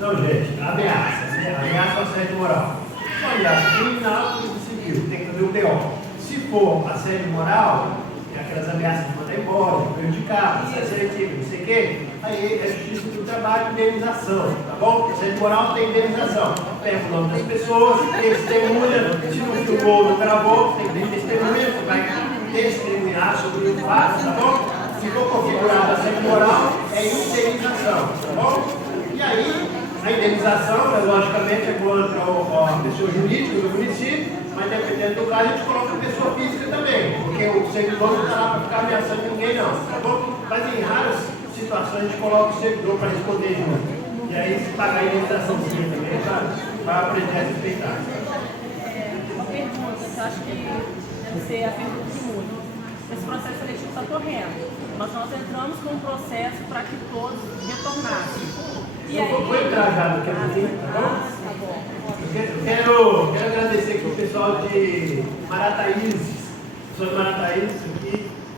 Não, gente, ameaça ao assédio moral. Se for ameaça criminal, polícia civil, tem que fazer o BO. Se for assédio moral, é aquelas ameaças de mandar embora, de prejudicar, processo seletivo, não sei o quê, aí é justiça do trabalho, indenização, tá bom? Assédio moral tem indenização. Pega o nome das pessoas, testemunha, se não filmou, não gravou, tem que ter testemunha, que vai testemunhar sobre o fato, tá bom? Se for configurado assédio moral, é indenização, tá bom? E aí, a indenização, logicamente, é contra a pessoa jurídica do município, mas dependendo do caso, a gente coloca a pessoa física também, porque o servidor não está lá para ficar ameaçando ninguém, não, tá bom? Mas em raras situações, a gente coloca o servidor para responder junto. E aí, se pagar a indenizaçãozinha também, vai aprender a respeitar. Uma pergunta que eu acho que deve ser a pergunta de muitos. Esse processo seletivo está correndo, mas nós entramos com um processo para que todos retornassem. E aí... Vou entrar já no que tá bom? Tá bom. Eu quero agradecer aqui o pessoal de Marataízes, pessoal de Marataízes aqui,